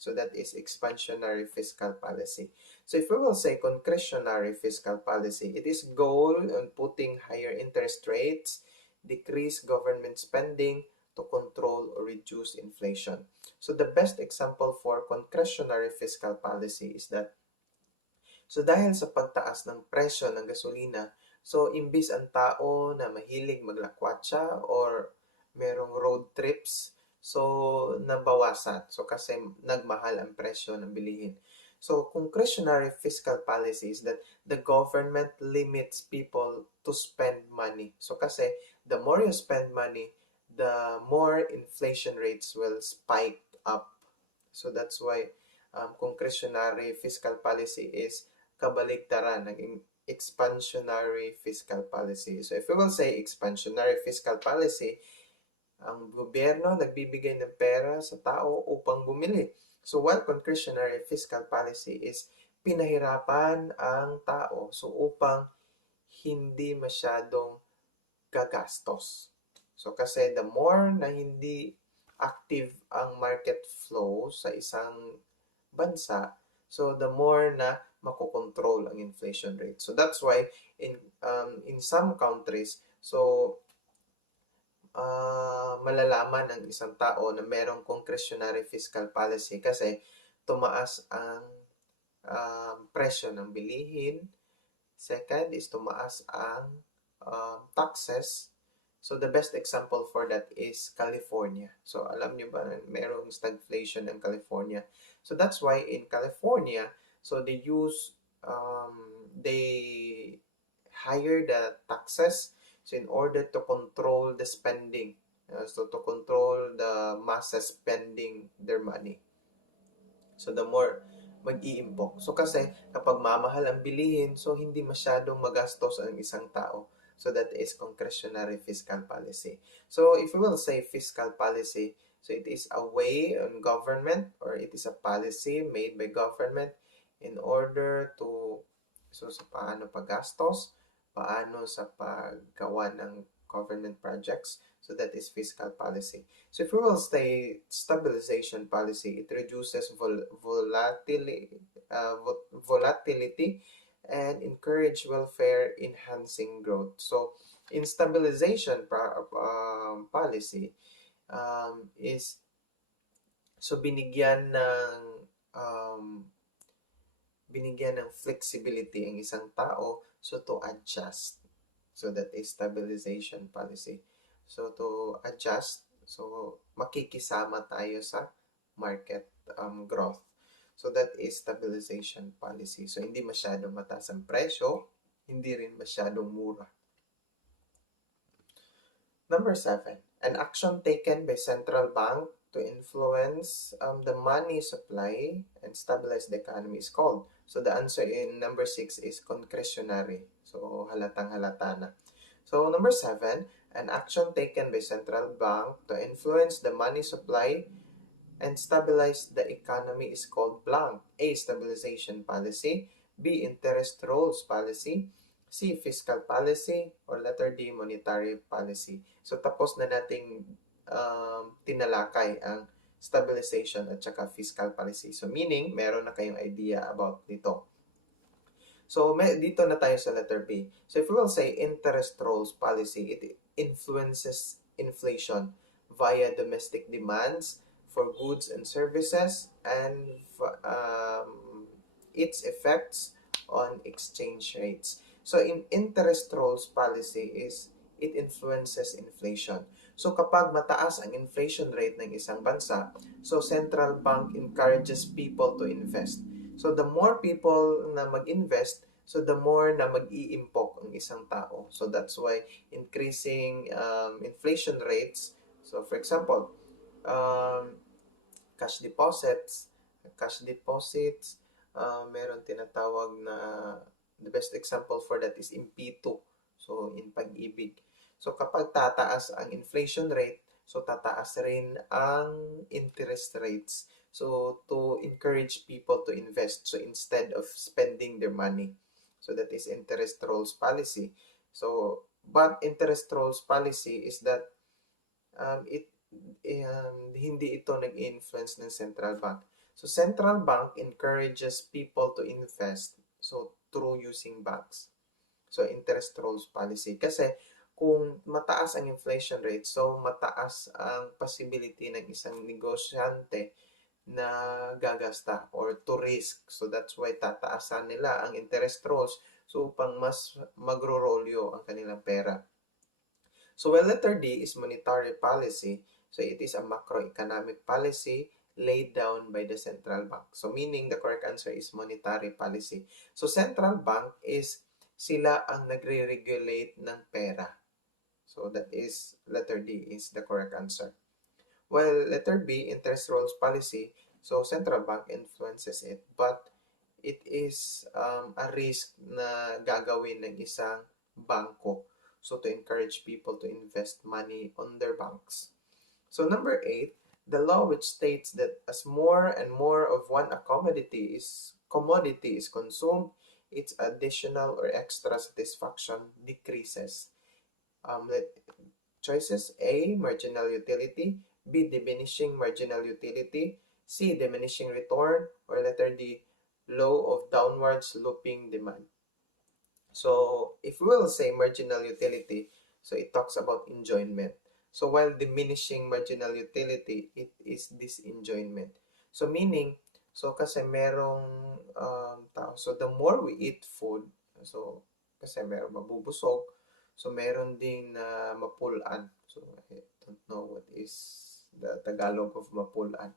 So that is expansionary fiscal policy. So if we will say concretionary fiscal policy, it is goal on putting higher interest rates, decrease government spending to control or reduce inflation. So the best example for concretionary fiscal policy is that so dahil sa pagtaas ng presyo ng gasolina, so imbis ang tao na mahilig maglakwatsa or merong road trips, so nabawasan. So kasi nagmahal ang presyo ng bilihin. So concretionary fiscal policy is that the government limits people to spend money. So kasi the more you spend money, the more inflation rates will spike up. So that's why concretionary fiscal policy is kabaligtaran ng expansionary fiscal policy. So if we will say expansionary fiscal policy, ang gobyerno nagbibigay ng pera sa tao upang bumili. So while concretionary fiscal policy is pinahirapan ang tao so upang hindi masyadong gagastos. So kasi the more na hindi active ang market flow sa isang bansa, so the more na makokontrol ang inflation rate. So that's why in some countries, so malalaman ng isang tao na merong concretionary fiscal policy kasi tumaas ang presyo ng bilihin. Second is tumaas ang taxes. So the best example for that is California. So alam niyo ba merong stagflation in California? So that's why in California, so they higher the taxes so in order to control the spending. So to control the masses spending their money. So the more mag-iimpok. So kasi kapag mamahal ang bilihin, so hindi masyadong magastos ang isang tao. So that is concretionary fiscal policy. So if we will say fiscal policy, so it is a way on government or it is a policy made by government in order to so sa paano paggastos, paano sa paggawa ng government projects. So that is fiscal policy. So if we will say stabilization policy, it reduces volatility and encourage welfare enhancing growth. So in stabilization policy is so binigyan ng flexibility ang isang tao so to adjust. So that is stabilization policy. So to adjust, so makikisama tayo sa market growth. So that is stabilization policy. So hindi masyadong mataas ang presyo, hindi rin masyadong mura. Number 7, an action taken by central bank to influence the money supply and stabilize the economy is called? So the answer in number 6 is concretionary. So halatang halata na. So number 7, an action taken by central bank to influence the money supply and stabilize the economy is called blank. A. Stabilization policy. B. Interest rules policy. C. Fiscal policy. Or letter D. Monetary policy. So tapos na nating tinalakay ang stabilization at saka fiscal policy. So meaning, meron na kayong idea about dito. So dito na tayo sa letter B. So if we will say interest rules policy, it influences inflation via domestic demands for goods and services and its effects on exchange rates. So in interest rules policy is it influences inflation. So kapag mataas ang inflation rate ng isang bansa, so central bank encourages people to invest. So the more people na mag-invest, so the more na mag-iimpok ang isang tao. So that's why increasing inflation rates. So for example, cash deposits, meron tinatawag na the best example for that is in P2. So in pag-ibig. So kapag tataas ang inflation rate, so tataas rin ang interest rates. So to encourage people to invest. So instead of spending their money. So that is interest rules policy. So but interest rules policy is that hindi ito nag-influence ng central bank. So central bank encourages people to invest so through using banks. So interest rules policy. Kasi kung mataas ang inflation rate, so mataas ang possibility ng isang negosyante na gagasta or to risk. So that's why tataasan nila ang interest rules so upang mas magro-rolyo ang kanilang pera. So while letter D is monetary policy, so it is a macroeconomic policy laid down by the central bank. So meaning the correct answer is monetary policy. So central bank is sila ang nagre-regulate ng pera. So that is letter D is the correct answer. While letter B, interest rules policy, so central bank influences it, but it is a risk na gagawin ng isang bangko. So to encourage people to invest money on their banks. So number 8, the law which states that as more and more of one commodity is consumed, its additional or extra satisfaction decreases. Choices A, marginal utility, B, diminishing marginal utility, C, diminishing return, or letter D, law of downward sloping demand. So if we will say marginal utility, so it talks about enjoyment. So while diminishing marginal utility, it is disenjoyment. So meaning, so kasi merong tao, so the more we eat food, so kasi merong mabubusog, so meron din na mapulaan. So I don't know what is the Tagalog of mapulaan.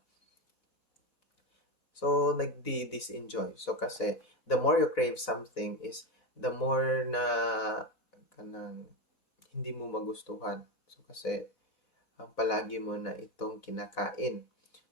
So nagdi-disenjoy. So kasi the more you crave something is the more na kanang hindi mo magustuhan. So kasi palagi mo na itong kinakain.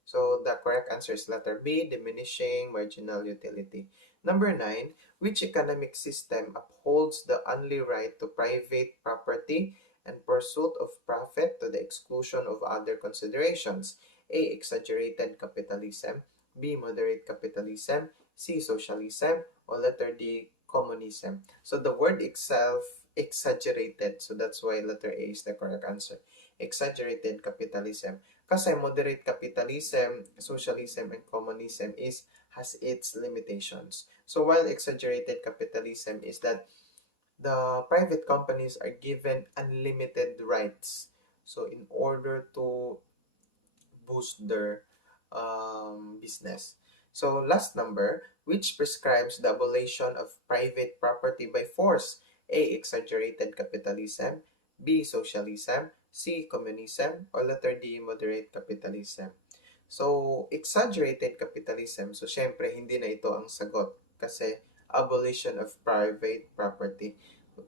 So the correct answer is letter B, diminishing marginal utility. Number 9, which economic system upholds the only right to private property and pursuit of profit to the exclusion of other considerations? A, exaggerated capitalism, B, moderate capitalism, C, socialism, or letter D, communism. So the word itself, exaggerated. So that's why letter A is the correct answer. Exaggerated capitalism. Kasi moderate capitalism, socialism, and communism has its limitations. So while exaggerated capitalism is that the private companies are given unlimited rights. So in order to boost their business. So last number, which prescribes the abolition of private property by force? A, exaggerated capitalism, B, socialism, C, communism, or letter D, moderate capitalism. So, exaggerated capitalism, so syempre hindi na ito ang sagot kasi abolition of private property.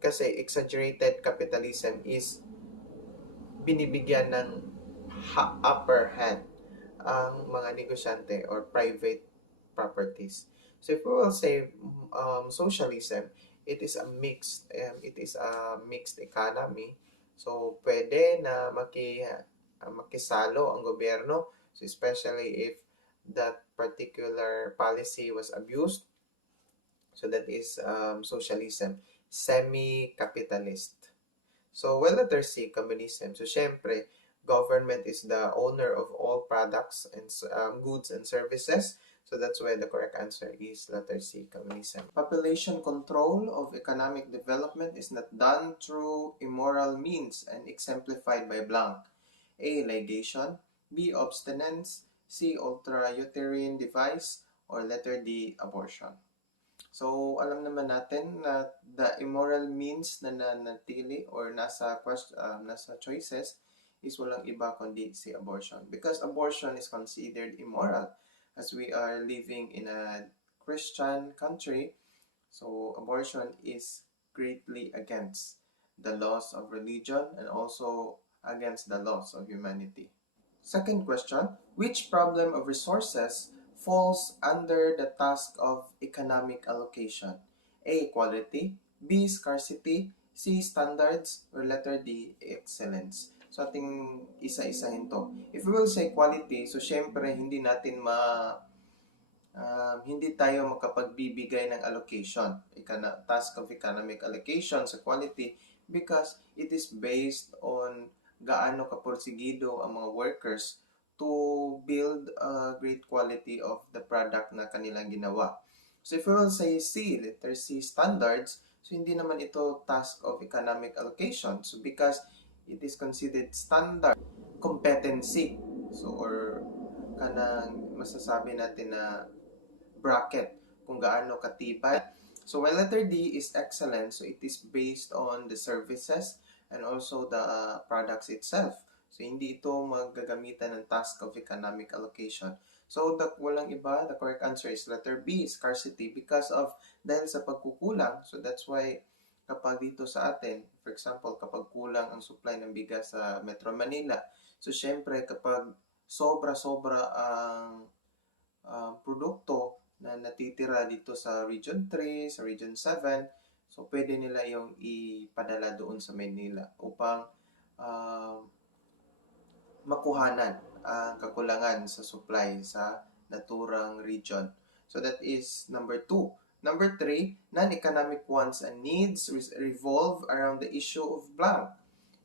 Kasi exaggerated capitalism is binibigyan ng upper hand ang mga negosyante or private properties. So if we will say socialism, it is a mixed economy. So pwede na makisalo ang gobyerno, so especially if that particular policy was abused. So that is socialism, semi-capitalist. So, well, letter C, communism. So, syempre, government is the owner of all products and goods and services. So, that's why the correct answer is letter C, communism. Population control of economic development is not done through immoral means and exemplified by blank. A. Ligation. B. Abstinence. C. Ultrauterine device. Or letter D. Abortion. So, alam naman natin na the immoral means na nanatili or nasa choices is walang iba kundi si abortion. Because abortion is considered immoral as we are living in a Christian country. So, abortion is greatly against the laws of religion and also against the laws of humanity. Second question, which problem of resources falls under the task of economic allocation? A. Quality. B. Scarcity. C. Standards. Or letter D. Excellence. So, ating isa-isahin to. If we will say quality, so syempre hindi tayo makapagbibigay ng allocation, task of economic allocation sa quality because it is based on gaano kaporsigido ang mga workers to build a great quality of the product na kanilang ginawa. So if we will say C, letter C, standards, so hindi naman ito task of economic allocation. So because it is considered standard competency. So or kanang masasabi natin na bracket kung gaano katibay. So while letter D is excellent, so it is based on the services and also the products itself. So hindi ito magagamitan ng task of economic allocation. So walang iba, the correct answer is letter B, scarcity, because of dahil sa pagkukulang. So that's why kapag dito sa atin, for example, kapag kulang ang supply ng bigas sa Metro Manila, so syempre kapag sobra-sobra ang produkto na natitira dito sa Region 3, sa Region 7, so pwede nila yung ipadala doon sa Manila upang makuhanan ang kakulangan sa supply sa naturang region. So that is number 2. Number 3, non-economic wants and needs revolve around the issue of blank.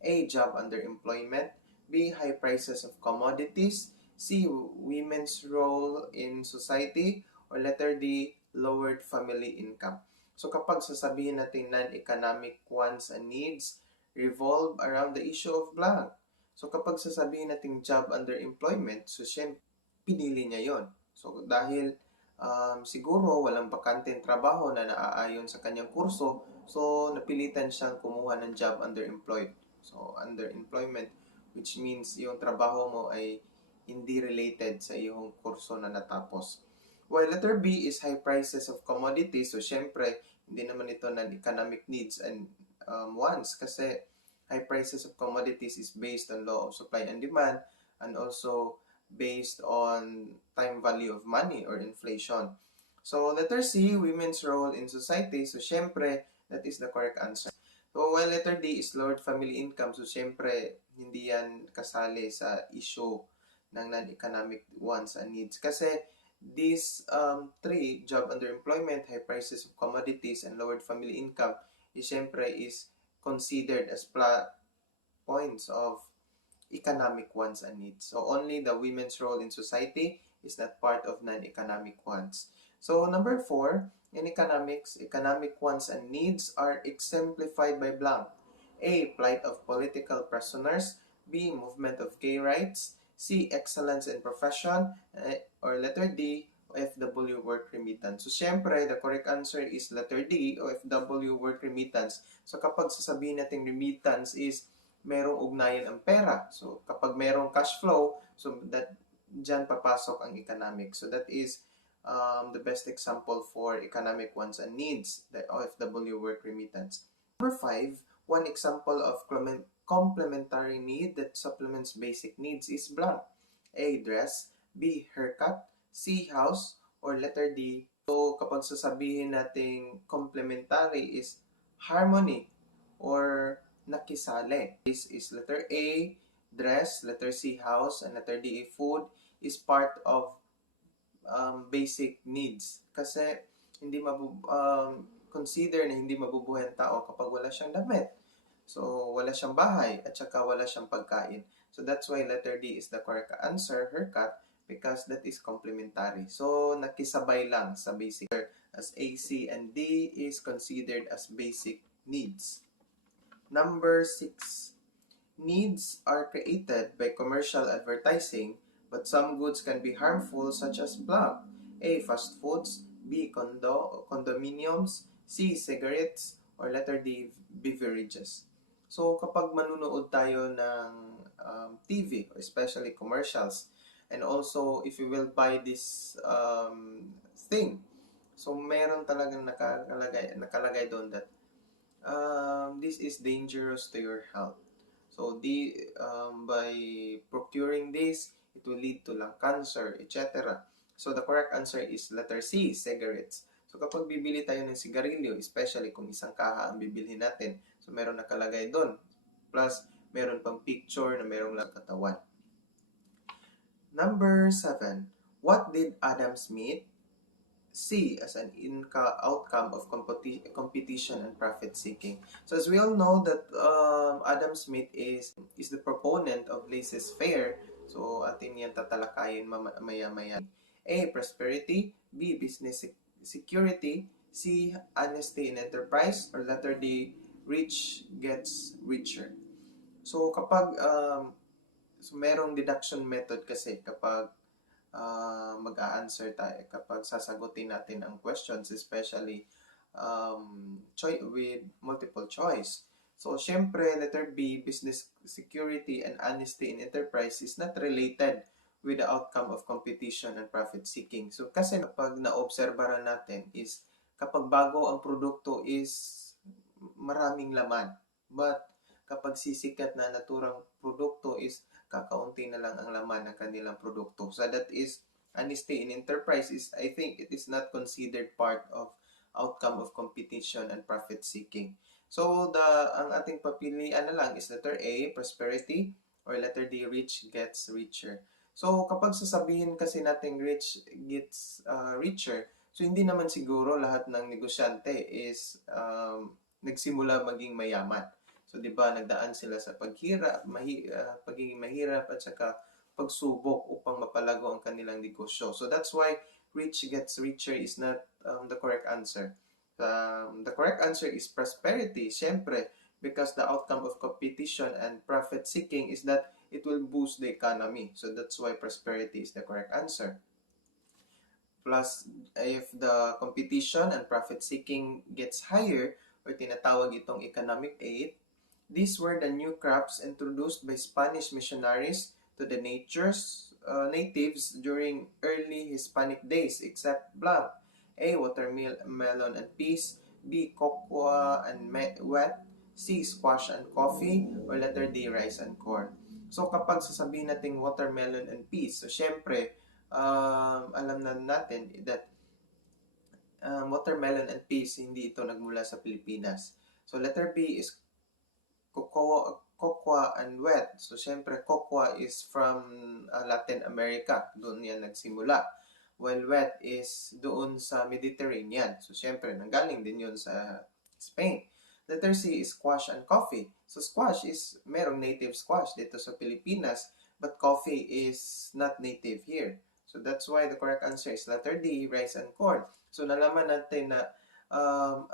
A. Job underemployment. B. High prices of commodities. C. Women's role in society. Or letter D. Lowered family income. So kapag sasabihin natin non-economic wants and needs revolve around the issue of blank. So kapag sasabihin natin job underemployment, so syempre pinili niya yon. So dahil siguro walang bakanteng trabaho na naaayon sa kanyang kurso, so napilitan siyang kumuha ng job underemployed. So underemployment, which means yung trabaho mo ay hindi related sa iyong kurso na natapos. While letter B is high prices of commodities, so syempre hindi naman ito ng economic needs and wants kasi high prices of commodities is based on law of supply and demand and also based on time value of money or inflation. So letter C, women's role in society. So syempre, that is the correct answer. So while letter D is lowered family income, so syempre, hindi yan kasali sa issue ng non-economic wants and needs. Kasi these three, job underemployment, high prices of commodities, and lowered family income, syempre is considered as points of economic wants and needs. So only the women's role in society is not part of non-economic wants. So number 4, in economics, economic wants and needs are exemplified by blank. A. Plight of political prisoners. B. Movement of gay rights. C. Excellence in profession. Or letter D. OFW work remittance. So, syempre, the correct answer is letter D, OFW work remittance. So, kapag sasabihin natin remittance is merong ugnayan ang pera. So, kapag merong cash flow, so that dyan papasok ang economic. So, that is the best example for economic wants and needs, the OFW work remittance. Number 5, one example of complementary need that supplements basic needs is blank. A. Dress. B. Haircut, C. House, or letter D. So kapag sasabihin nating complementary is harmony or nakisali. This is letter A, dress, letter C, house, and letter D, food is part of basic needs. Kasi hindi consider na hindi mabubuhay ang tao kapag wala siyang damit. So, wala siyang bahay at saka wala siyang pagkain. So, that's why letter D is the correct answer, haircut, because that is complementary. So, nakisabay lang sa basic. As A, C, and D is considered as basic needs. Number 6. Needs are created by commercial advertising, but some goods can be harmful such as blank. A. Fast foods, B. Condominiums, C. Cigarettes, or letter D. Beverages. So, kapag manunood tayo ng TV, especially commercials, and also if you will buy this thing, so meron talagang nakalagay doon that this is dangerous to your health. So, by procuring this, it will lead to lung cancer, etc. So, the correct answer is letter C, cigarettes. So, kapag bibili tayo ng sigarilyo, especially kung isang kaha ang bibilhin natin, so meron nakalagay doon. Plus, meron pang picture na merong lang katawan. Number 7. What did Adam Smith see as an outcome of competition and profit seeking? So as we all know that Adam Smith is the proponent of laissez-faire. So atin yan tatalakayin maya-maya. A. Prosperity, B. Business security, C. Honesty in enterprise, or letter D. Rich gets richer. So kapag so merong deduction method kasi kapag mag-a-answer tayo, kapag sasagutin natin ang questions, especially with multiple choice. So, syempre, letter B, business security and honesty in enterprise is not related with the outcome of competition and profit seeking. So, kasi kapag na-obserbaran natin is kapag bago ang produkto is maraming laman. But, kapag sisikat na naturang produkto is kakaunti na lang ang laman ng kanilang produkto. So that is honesty in enterprise is, I think, it is not considered part of outcome of competition and profit seeking. So ang ating papilian na lang is letter A, prosperity, or letter D, rich gets richer. So kapag sasabihin kasi natin rich gets richer, so hindi naman siguro lahat ng negosyante is nagsimula maging mayaman. So, di ba, nagdaan sila sa pagiging mahirap at saka pagsubok upang mapalago ang kanilang negosyo. So, that's why rich gets richer is not the correct answer. The correct answer is prosperity, syempre, because the outcome of competition and profit seeking is that it will boost the economy. So, that's why prosperity is the correct answer. Plus, if the competition and profit seeking gets higher, or tinatawag itong economic aid, these were the new crops introduced by Spanish missionaries to the natives during early Hispanic days, except blank. A. Watermelon and peas, B. Cocoa and wheat, C. Squash and coffee, or letter D. Rice and corn. So kapag sasabihin natin watermelon and peas, so syempre, alam na natin that watermelon and peas, hindi ito nagmula sa Pilipinas. So letter B is cocoa and wheat. So, syempre, cocoa is from Latin America. Doon yan nagsimula. While wheat is doon sa Mediterranean. So, syempre, nanggaling din yun sa Spain. Letter C is squash and coffee. So, squash is, merong native squash dito sa Pilipinas, but coffee is not native here. So, that's why the correct answer is letter D, rice and corn. So, nalaman natin na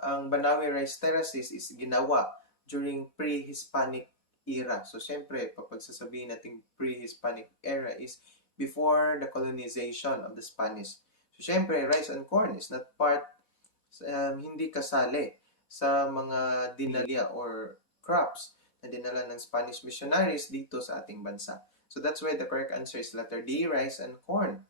ang Banawe Rice Terraces is ginawa during pre-Hispanic era. So, syempre, kapag sasabihin natin pre-Hispanic era is before the colonization of the Spanish. So, syempre, rice and corn is not part, hindi kasali sa mga dinalya or crops na dinala ng Spanish missionaries dito sa ating bansa. So, that's why the correct answer is letter D, rice and corn.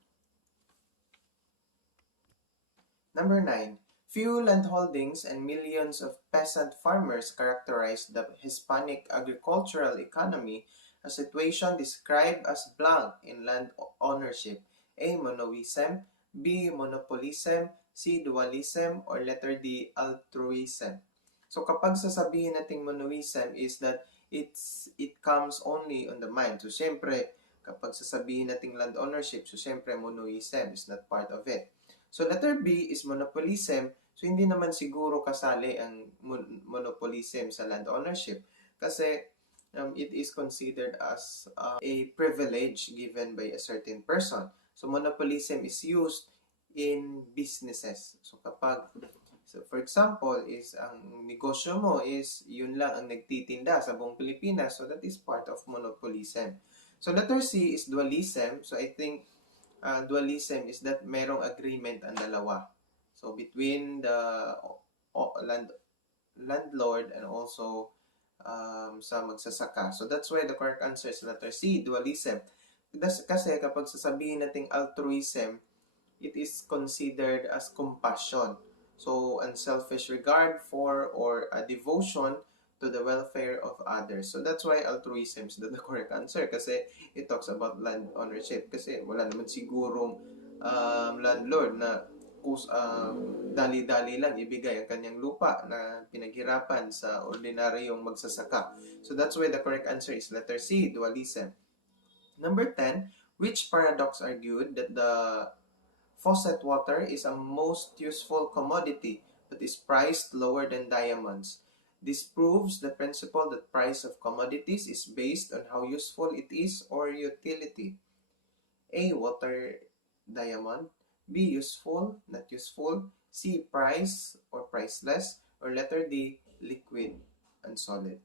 Number 9. Few landholdings and millions of peasant farmers characterize the Hispanic agricultural economy, a situation described as blank in land ownership. A. Monoism, B. Monopolism, C. Dualism, or letter D. Altruism. So kapag sasabihin nating monoism is that it comes only on the mind. So syempre, kapag sasabihin nating land ownership, so syempre monoism is not part of it. So letter B is monopolism. So hindi naman siguro kasali ang monopolism sa land ownership kasi it is considered as a privilege given by a certain person. So monopolism is used in businesses. So kapag for example, is ang negosyo mo is yun lang ang nagtitinda sa buong Pilipinas. So that is part of monopolism. So letter C is dualism. So I think dualism is that merong agreement ang dalawa. So between the landlord and also sa magsasaka. So that's why the correct answer is letter C, dualism. Kasi kapag sasabihin nating altruism, it is considered as compassion. So, unselfish regard for or a devotion to the welfare of others. So, that's why altruism is the correct answer kasi it talks about land ownership. Kasi wala naman sigurong landlord na dali-dali lang ibigay ang kanyang lupa na pinaghirapan sa ordinaryong magsasaka. So, that's why the correct answer is letter C, dualism. Number 10, which paradox argued that the faucet water is a most useful commodity but is priced lower than diamonds. This proves the principle that price of commodities is based on how useful it is or utility. A. Water, diamond. B. Useful, not useful. C. Price or priceless. Or letter D. Liquid and solid.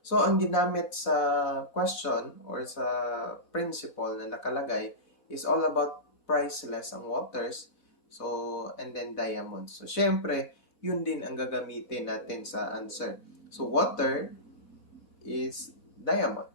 So, ang ginamit sa question or sa principle na nakalagay is all about priceless ang waters, so, and then diamonds. So, syempre, yun din ang gagamitin natin sa answer. So, water is diamond.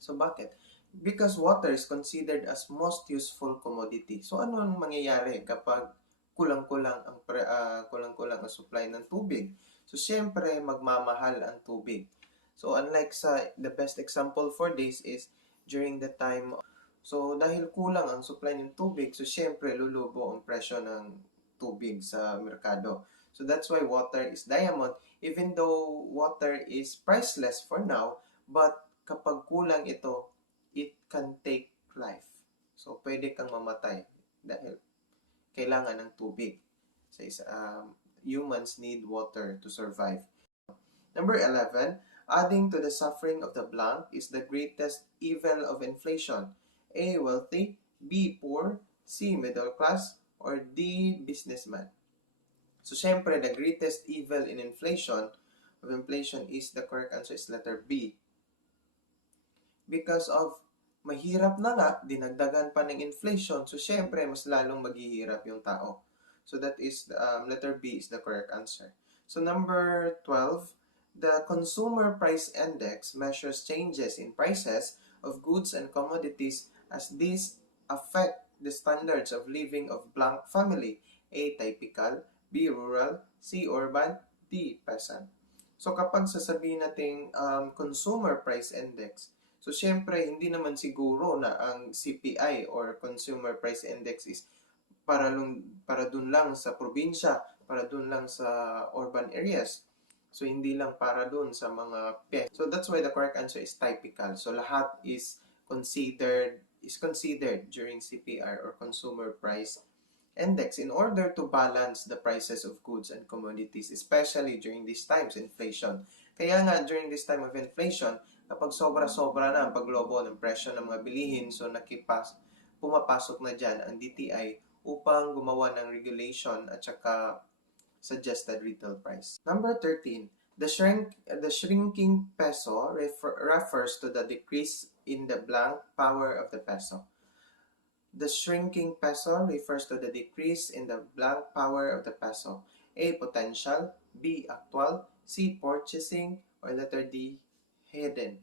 So, bakit? Because water is considered as most useful commodity. So, ano ang mangyayari kapag kulang-kulang ang supply ng tubig? So, syempre, magmamahal ang tubig. So, unlike the best example for this is during the time. So, dahil kulang ang supply ng tubig, so syempre lulubo ang presyo ng tubig sa merkado. So, that's why water is diamond. Even though water is priceless for now, but kapag kulang ito, it can take life. So, pwede kang mamatay dahil kailangan ng tubig. So, humans need water to survive. Number 11, adding to the suffering of the blank is the greatest evil of inflation. A. Wealthy, B. Poor, C. Middle class, or D. Businessman. So, syempre, the greatest evil in inflation is the correct answer is letter B. Because of mahirap na nga, dinagdagan pa ng inflation, so syempre, mas lalong maghihirap yung tao. So, that is, letter B is the correct answer. So, number 12, the Consumer Price Index measures changes in prices of goods and commodities as these affect the standards of living of blank family. A. Typical, B. Rural, C. Urban, D. Peasant. So kapag sasabihin nating Consumer Price Index, so syempre hindi naman siguro na ang CPI or Consumer Price Index is para dun lang sa probinsya, para dun lang sa urban areas. So hindi lang para dun sa mga peso. So that's why the correct answer is typical. So lahat is considered during CPI or Consumer Price Index in order to balance the prices of goods and commodities, especially during these times, inflation. Kaya nga, during this time of inflation, kapag sobra-sobra na ang paglobo ng presyo ng mga bilihin, so pumapasok na dyan ang DTI upang gumawa ng regulation at saka suggested retail price. Number 13, the shrinking peso refers to the decrease in the blank power of the peso. The shrinking peso refers to the decrease in the blank power of the peso. A. Potential, B. Actual, C. Purchasing, or letter D. Hidden.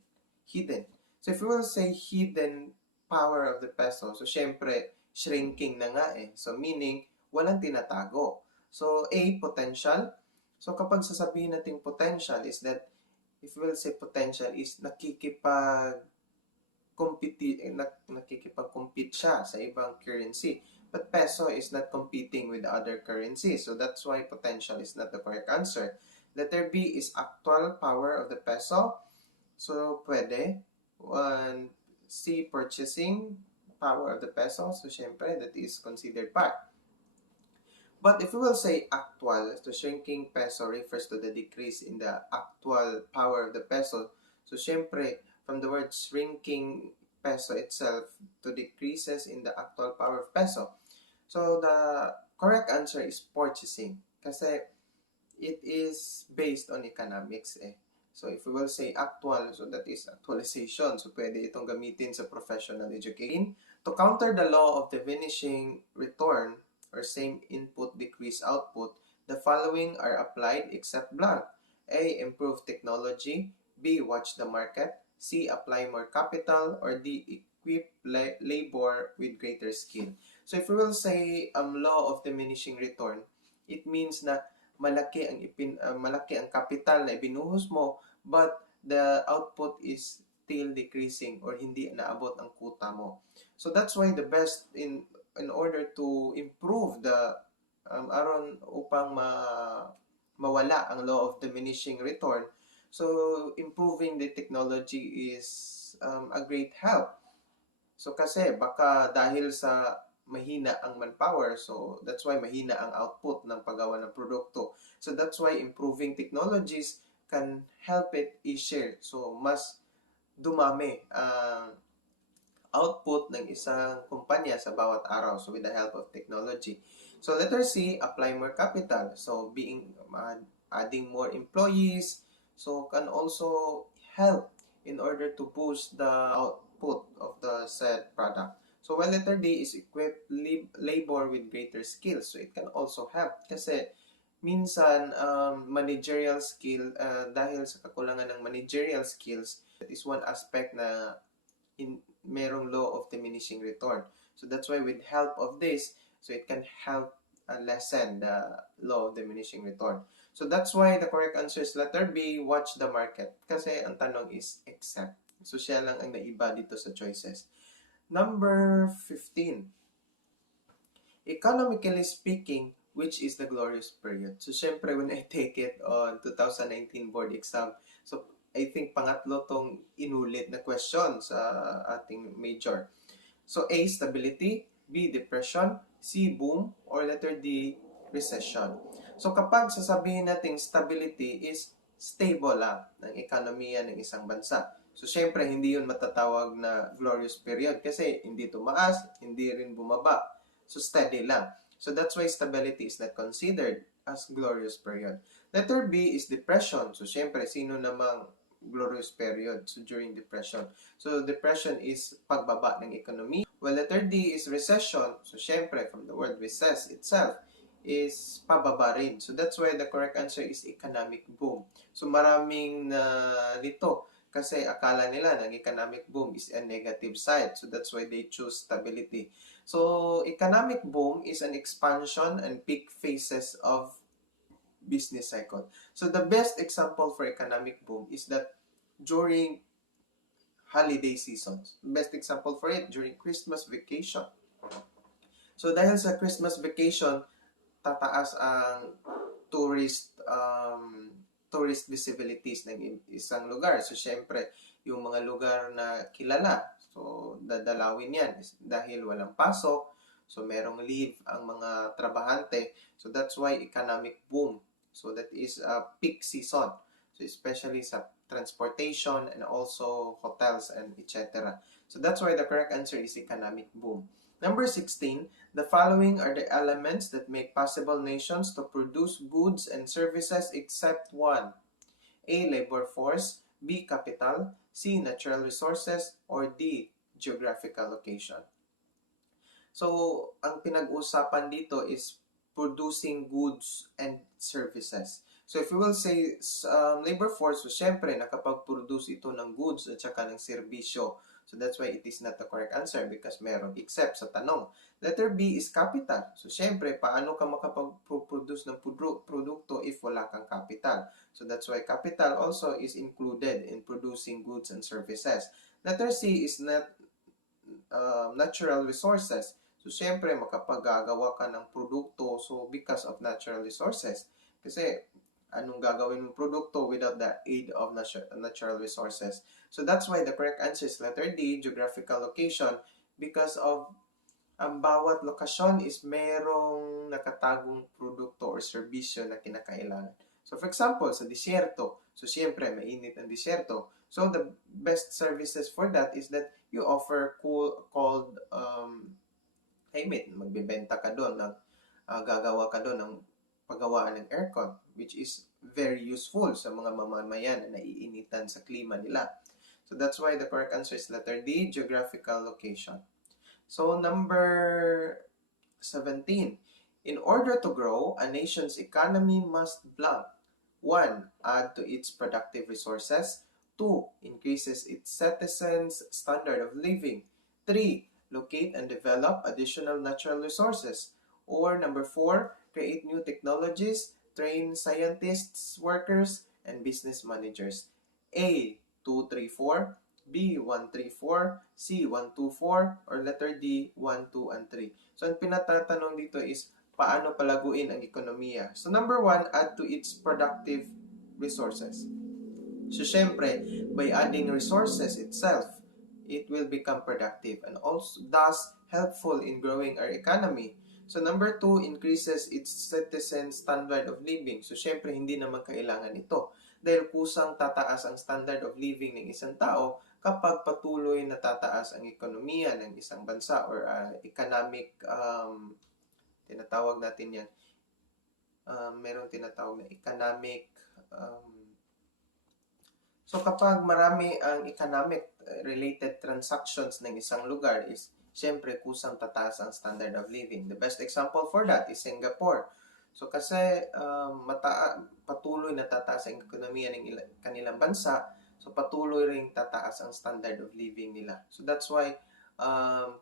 So if we will say hidden power of the peso, so syempre shrinking na nga eh. So meaning walang tinatago. So A. Potential. So kapag sasabihin natin potential is that if we will say potential is nakikipag-compete nakikipag-compete siya sa ibang currency. But peso is not competing with other currencies. So that's why potential is not the correct answer. Letter B is actual power of the peso. So pwede. C, purchasing power of the peso. So syempre, that is considered part. But if we will say actual, so shrinking peso refers to the decrease in the actual power of the peso. So syempre, from the word shrinking peso itself to decreases in the actual power of peso. So the correct answer is purchasing. Kasi it is based on economics eh. So if we will say actual, so that is actualization. So pwede itong gamitin sa professional education. To counter the law of diminishing return or same input decrease output, the following are applied except blank. A, improve technology. B, watch the market. C, apply more capital. Or D, equip labor with greater skill. So if we will say law of diminishing return, it means na malaki ang capital na ibinuhos mo, but the output is still decreasing or hindi naabot ang kuta mo. So that's why the best in order to improve the aron upang mawala ang law of diminishing return, so improving the technology is a great help. So kasi baka dahil sa mahina ang manpower, so that's why mahina ang output ng paggawa ng produkto. So that's why improving technologies can help it i-share. So mas dumami ang output ng isang kumpanya sa bawat araw, so with the help of technology. So letter C, apply more capital. So adding more employees, so can also help in order to boost the output of the said product. So while letter D is equip labor with greater skills. So it can also help kasi minsan managerial skill, dahil sa kakulangan ng managerial skills, that is one aspect na merong law of diminishing return. So that's why with help of this, so it can help lessen the law of diminishing return. So that's why the correct answer is letter B, watch the market. Kasi ang tanong is except. So siya lang ang naiba dito sa choices. Number 15. Economically speaking, which is the glorious period? So syempre when I take it on 2019 board exam, so I think pangatlo tong inulit na question sa ating major. So A, stability. B, depression. C, boom. Or letter D, recession. So kapag sasabihin natin stability is stable lang ng ekonomiya ng isang bansa. So syempre hindi yun matatawag na glorious period kasi hindi tumaas, hindi rin bumaba. So steady lang. So that's why stability is not considered as glorious period. Letter B is depression. So syempre sino namang glorious period so during depression. So depression is pagbaba ng economy. Well, letter D is recession. So syempre from the word recess itself is pababa rin. So that's why the correct answer is economic boom. So maraming dito kasi akala nila ng economic boom is a negative side. So that's why they choose stability. So economic boom is an expansion and peak phases of business cycle. So the best example for economic boom is that during holiday seasons. Best example for it during Christmas vacation. So dahil sa Christmas vacation, tataas ang tourist visibilities ng isang lugar. So syempre, yung mga lugar na kilala, so dadalawin yan dahil walang pasok, so merong leave ang mga trabahante. So that's why economic boom. So that is a peak season. So especially sa transportation and also hotels and etc. So that's why the correct answer is economic boom. Number 16, the following are the elements that make possible nations to produce goods and services except one. A, labor force. B, capital. C, natural resources. Or D, geographical location. So, ang pinag-usapan dito is producing goods and services. So, if we will say labor force, so syempre, nakapag-produce ito ng goods at saka ng serbisyo. So that's why it is not the correct answer because meron except sa tanong. Letter B is capital. So syempre, paano ka makapag-produce ng produkto if wala kang capital? So that's why capital also is included in producing goods and services. Letter C is natural resources. So, syempre, makapagagawa ka ng produkto because of natural resources. Kasi, anong gagawin mong produkto without the aid of natural resources? So, that's why the correct answer is letter D, geographical location, because of ang bawat lokasyon is merong nakatagong produkto or serbisyo na kinakailangan. So, for example, sa disyerto, so siyempre, mainit ang disyerto. So, the best services for that is that you offer cold climate. Magbebenta ka doon, gagawa ka doon ng paggawaan ng aircon, which is very useful sa mga mamamayan na naiinitan sa klima nila. So, that's why the correct answer is letter D, geographical location. So, number 17. In order to grow, a nation's economy must blank. 1. Add to its productive resources. 2. Increases its citizens' standard of living. 3. Locate and develop additional natural resources. Or number 4. Create new technologies, train scientists, workers, and business managers. A. 2, 3, 4. B, 1, 3, 4, C, 1, 2, 4, or letter D, 1, 2, and 3. So, ang pinatatanong dito is, paano palaguin ang ekonomiya? So, number 1, add to its productive resources. So, syempre, by adding resources itself, it will become productive and also thus helpful in growing our economy. So, number 2, increases its citizens' standard of living. So, syempre, hindi naman kailangan ito. Dahil kusang tataas ang standard of living ng isang tao kapag patuloy na tataas ang ekonomiya ng isang bansa or economic, tinatawag natin yan, merong tinatawag na economic, so kapag marami ang economic related transactions ng isang lugar is, syempre, kusang tataas ang standard of living. The best example for that is Singapore. So kasi patuloy na tataas ang ekonomiya ng kanilang bansa, so patuloy ring tataas ang standard of living nila. So that's why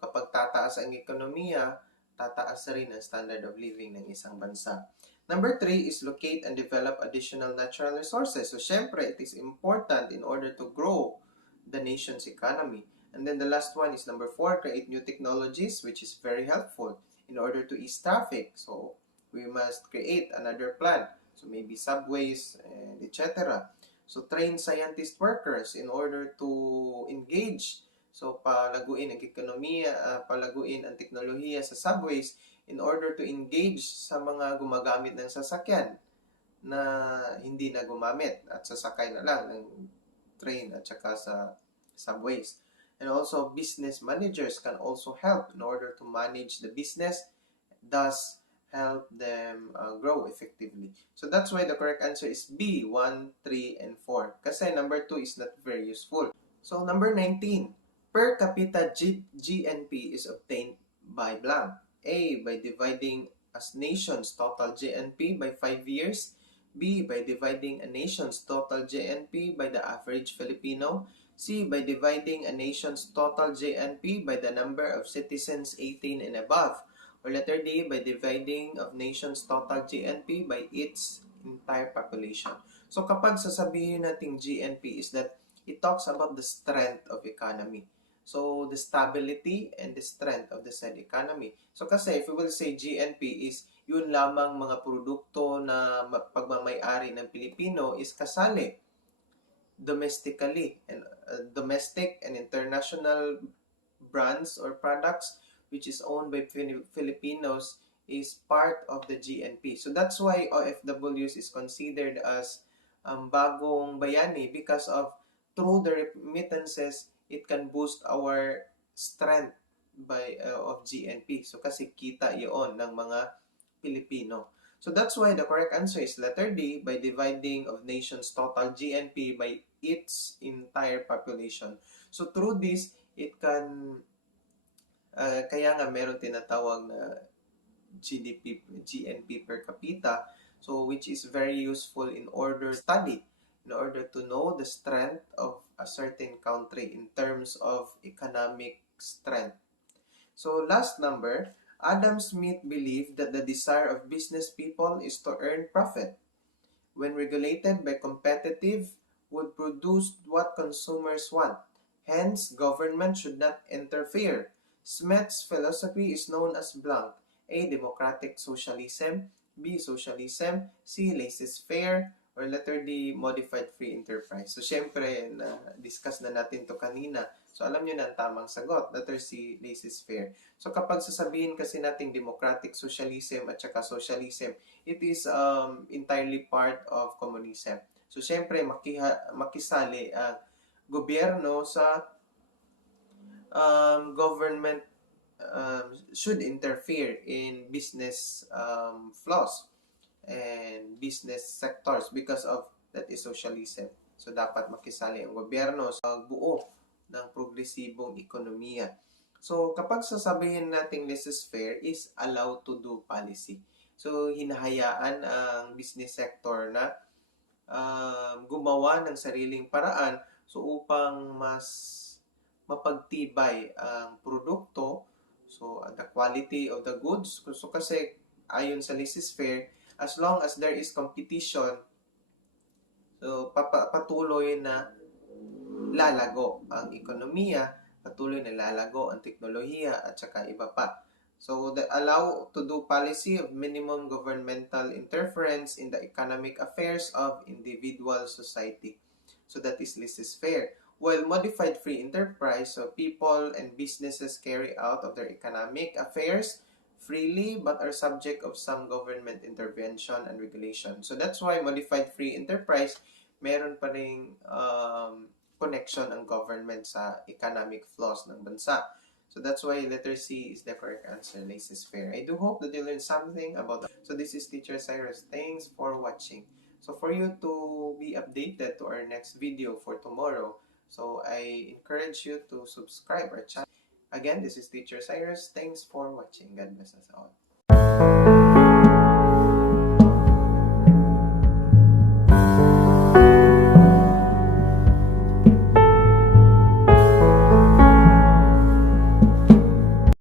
kapag tataas ang ekonomiya, tataas rin ang standard of living ng isang bansa. Number 3 is locate and develop additional natural resources. So syempre, it is important in order to grow the nation's economy. And then the last one is number 4, create new technologies, which is very helpful in order to ease traffic. So we must create another plan. So maybe subways and etc. So train scientist workers in order to engage. So palaguin ang ekonomiya, palaguin ang teknolohiya sa subways in order to engage sa mga gumagamit ng sasakyan na hindi na gumamit at sasakay na lang ng train at saka sa subways. And also, business managers can also help in order to manage the business, thus help them grow effectively. So that's why the correct answer is B, 1, 3, and 4. Kasi number 2 is not very useful. So number 19, per capita GNP is obtained by blank. A, by dividing a nation's total GNP by 5 years. B, by dividing a nation's total GNP by the average Filipino. C, by dividing a nation's total GNP by the number of citizens 18 and above. Or letter D, by dividing of nation's total GNP by its entire population. So kapag sasabihin natin GNP is that it talks about the strength of economy. So, the stability and the strength of the said economy. So, kasi if we will say GNP is yun lamang mga produkto na pagmamay-ari ng Pilipino is kasali domestically and domestic and international brands or products which is owned by Filipinos is part of the GNP. So, that's why OFWs is considered as bagong bayani because of through the remittances it can boost our strength of GNP. So, kasi kita iyon ng mga Pilipino. So, that's why the correct answer is letter D, by dividing of nation's total GNP by its entire population. So, through this, it can, kaya nga meron tinatawag na GNP per capita, so which is very useful in order to study, in order to know the strength of a certain country in terms of economic strength. So last number, Adam Smith believed that the desire of business people is to earn profit. When regulated by competitive, would produce what consumers want. Hence, government should not interfere. Smeth's philosophy is known as blank: A. Democratic socialism, B. Socialism, C. Laissez-faire, or letter D. Modified free enterprise. So, syempre, na-discuss na natin to kanina. So, alam nyo na ang tamang sagot. Letter C, laissez-faire. So, kapag sasabihin kasi nating democratic socialism at saka socialism, it is entirely part of communism. So, syempre, makisali ang gobyerno sa government should interfere in business flows and business sectors because of that is socialism. So, dapat makisali ang gobyerno sa buo ng progresibong ekonomiya. So, kapag sasabihin natin laissez-faire is allowed to do policy. So, hinahayaan ang business sector na gumawa ng sariling paraan so upang mas mapagtibay ang produkto, so the quality of the goods. So kasi ayon sa laissez-faire, as long as there is competition, so patuloy na lalago ang ekonomiya, patuloy na lalago ang teknolohiya at saka iba pa. So, allow to do policy of minimum governmental interference in the economic affairs of individual society. So, that is laissez-faire. While modified free enterprise, so people and businesses carry out of their economic affairs freely but are subject of some government intervention and regulation. So, that's why modified free enterprise, meron pa ring connection ang government sa economic flows ng bansa. So that's why letter C is the correct answer, laissez-faire. I do hope that you learned something about that. So this is Teacher Cyrus. Thanks for watching. So for you to be updated to our next video for tomorrow, so I encourage you to subscribe our channel. Again, this is Teacher Cyrus. Thanks for watching. God bless us all.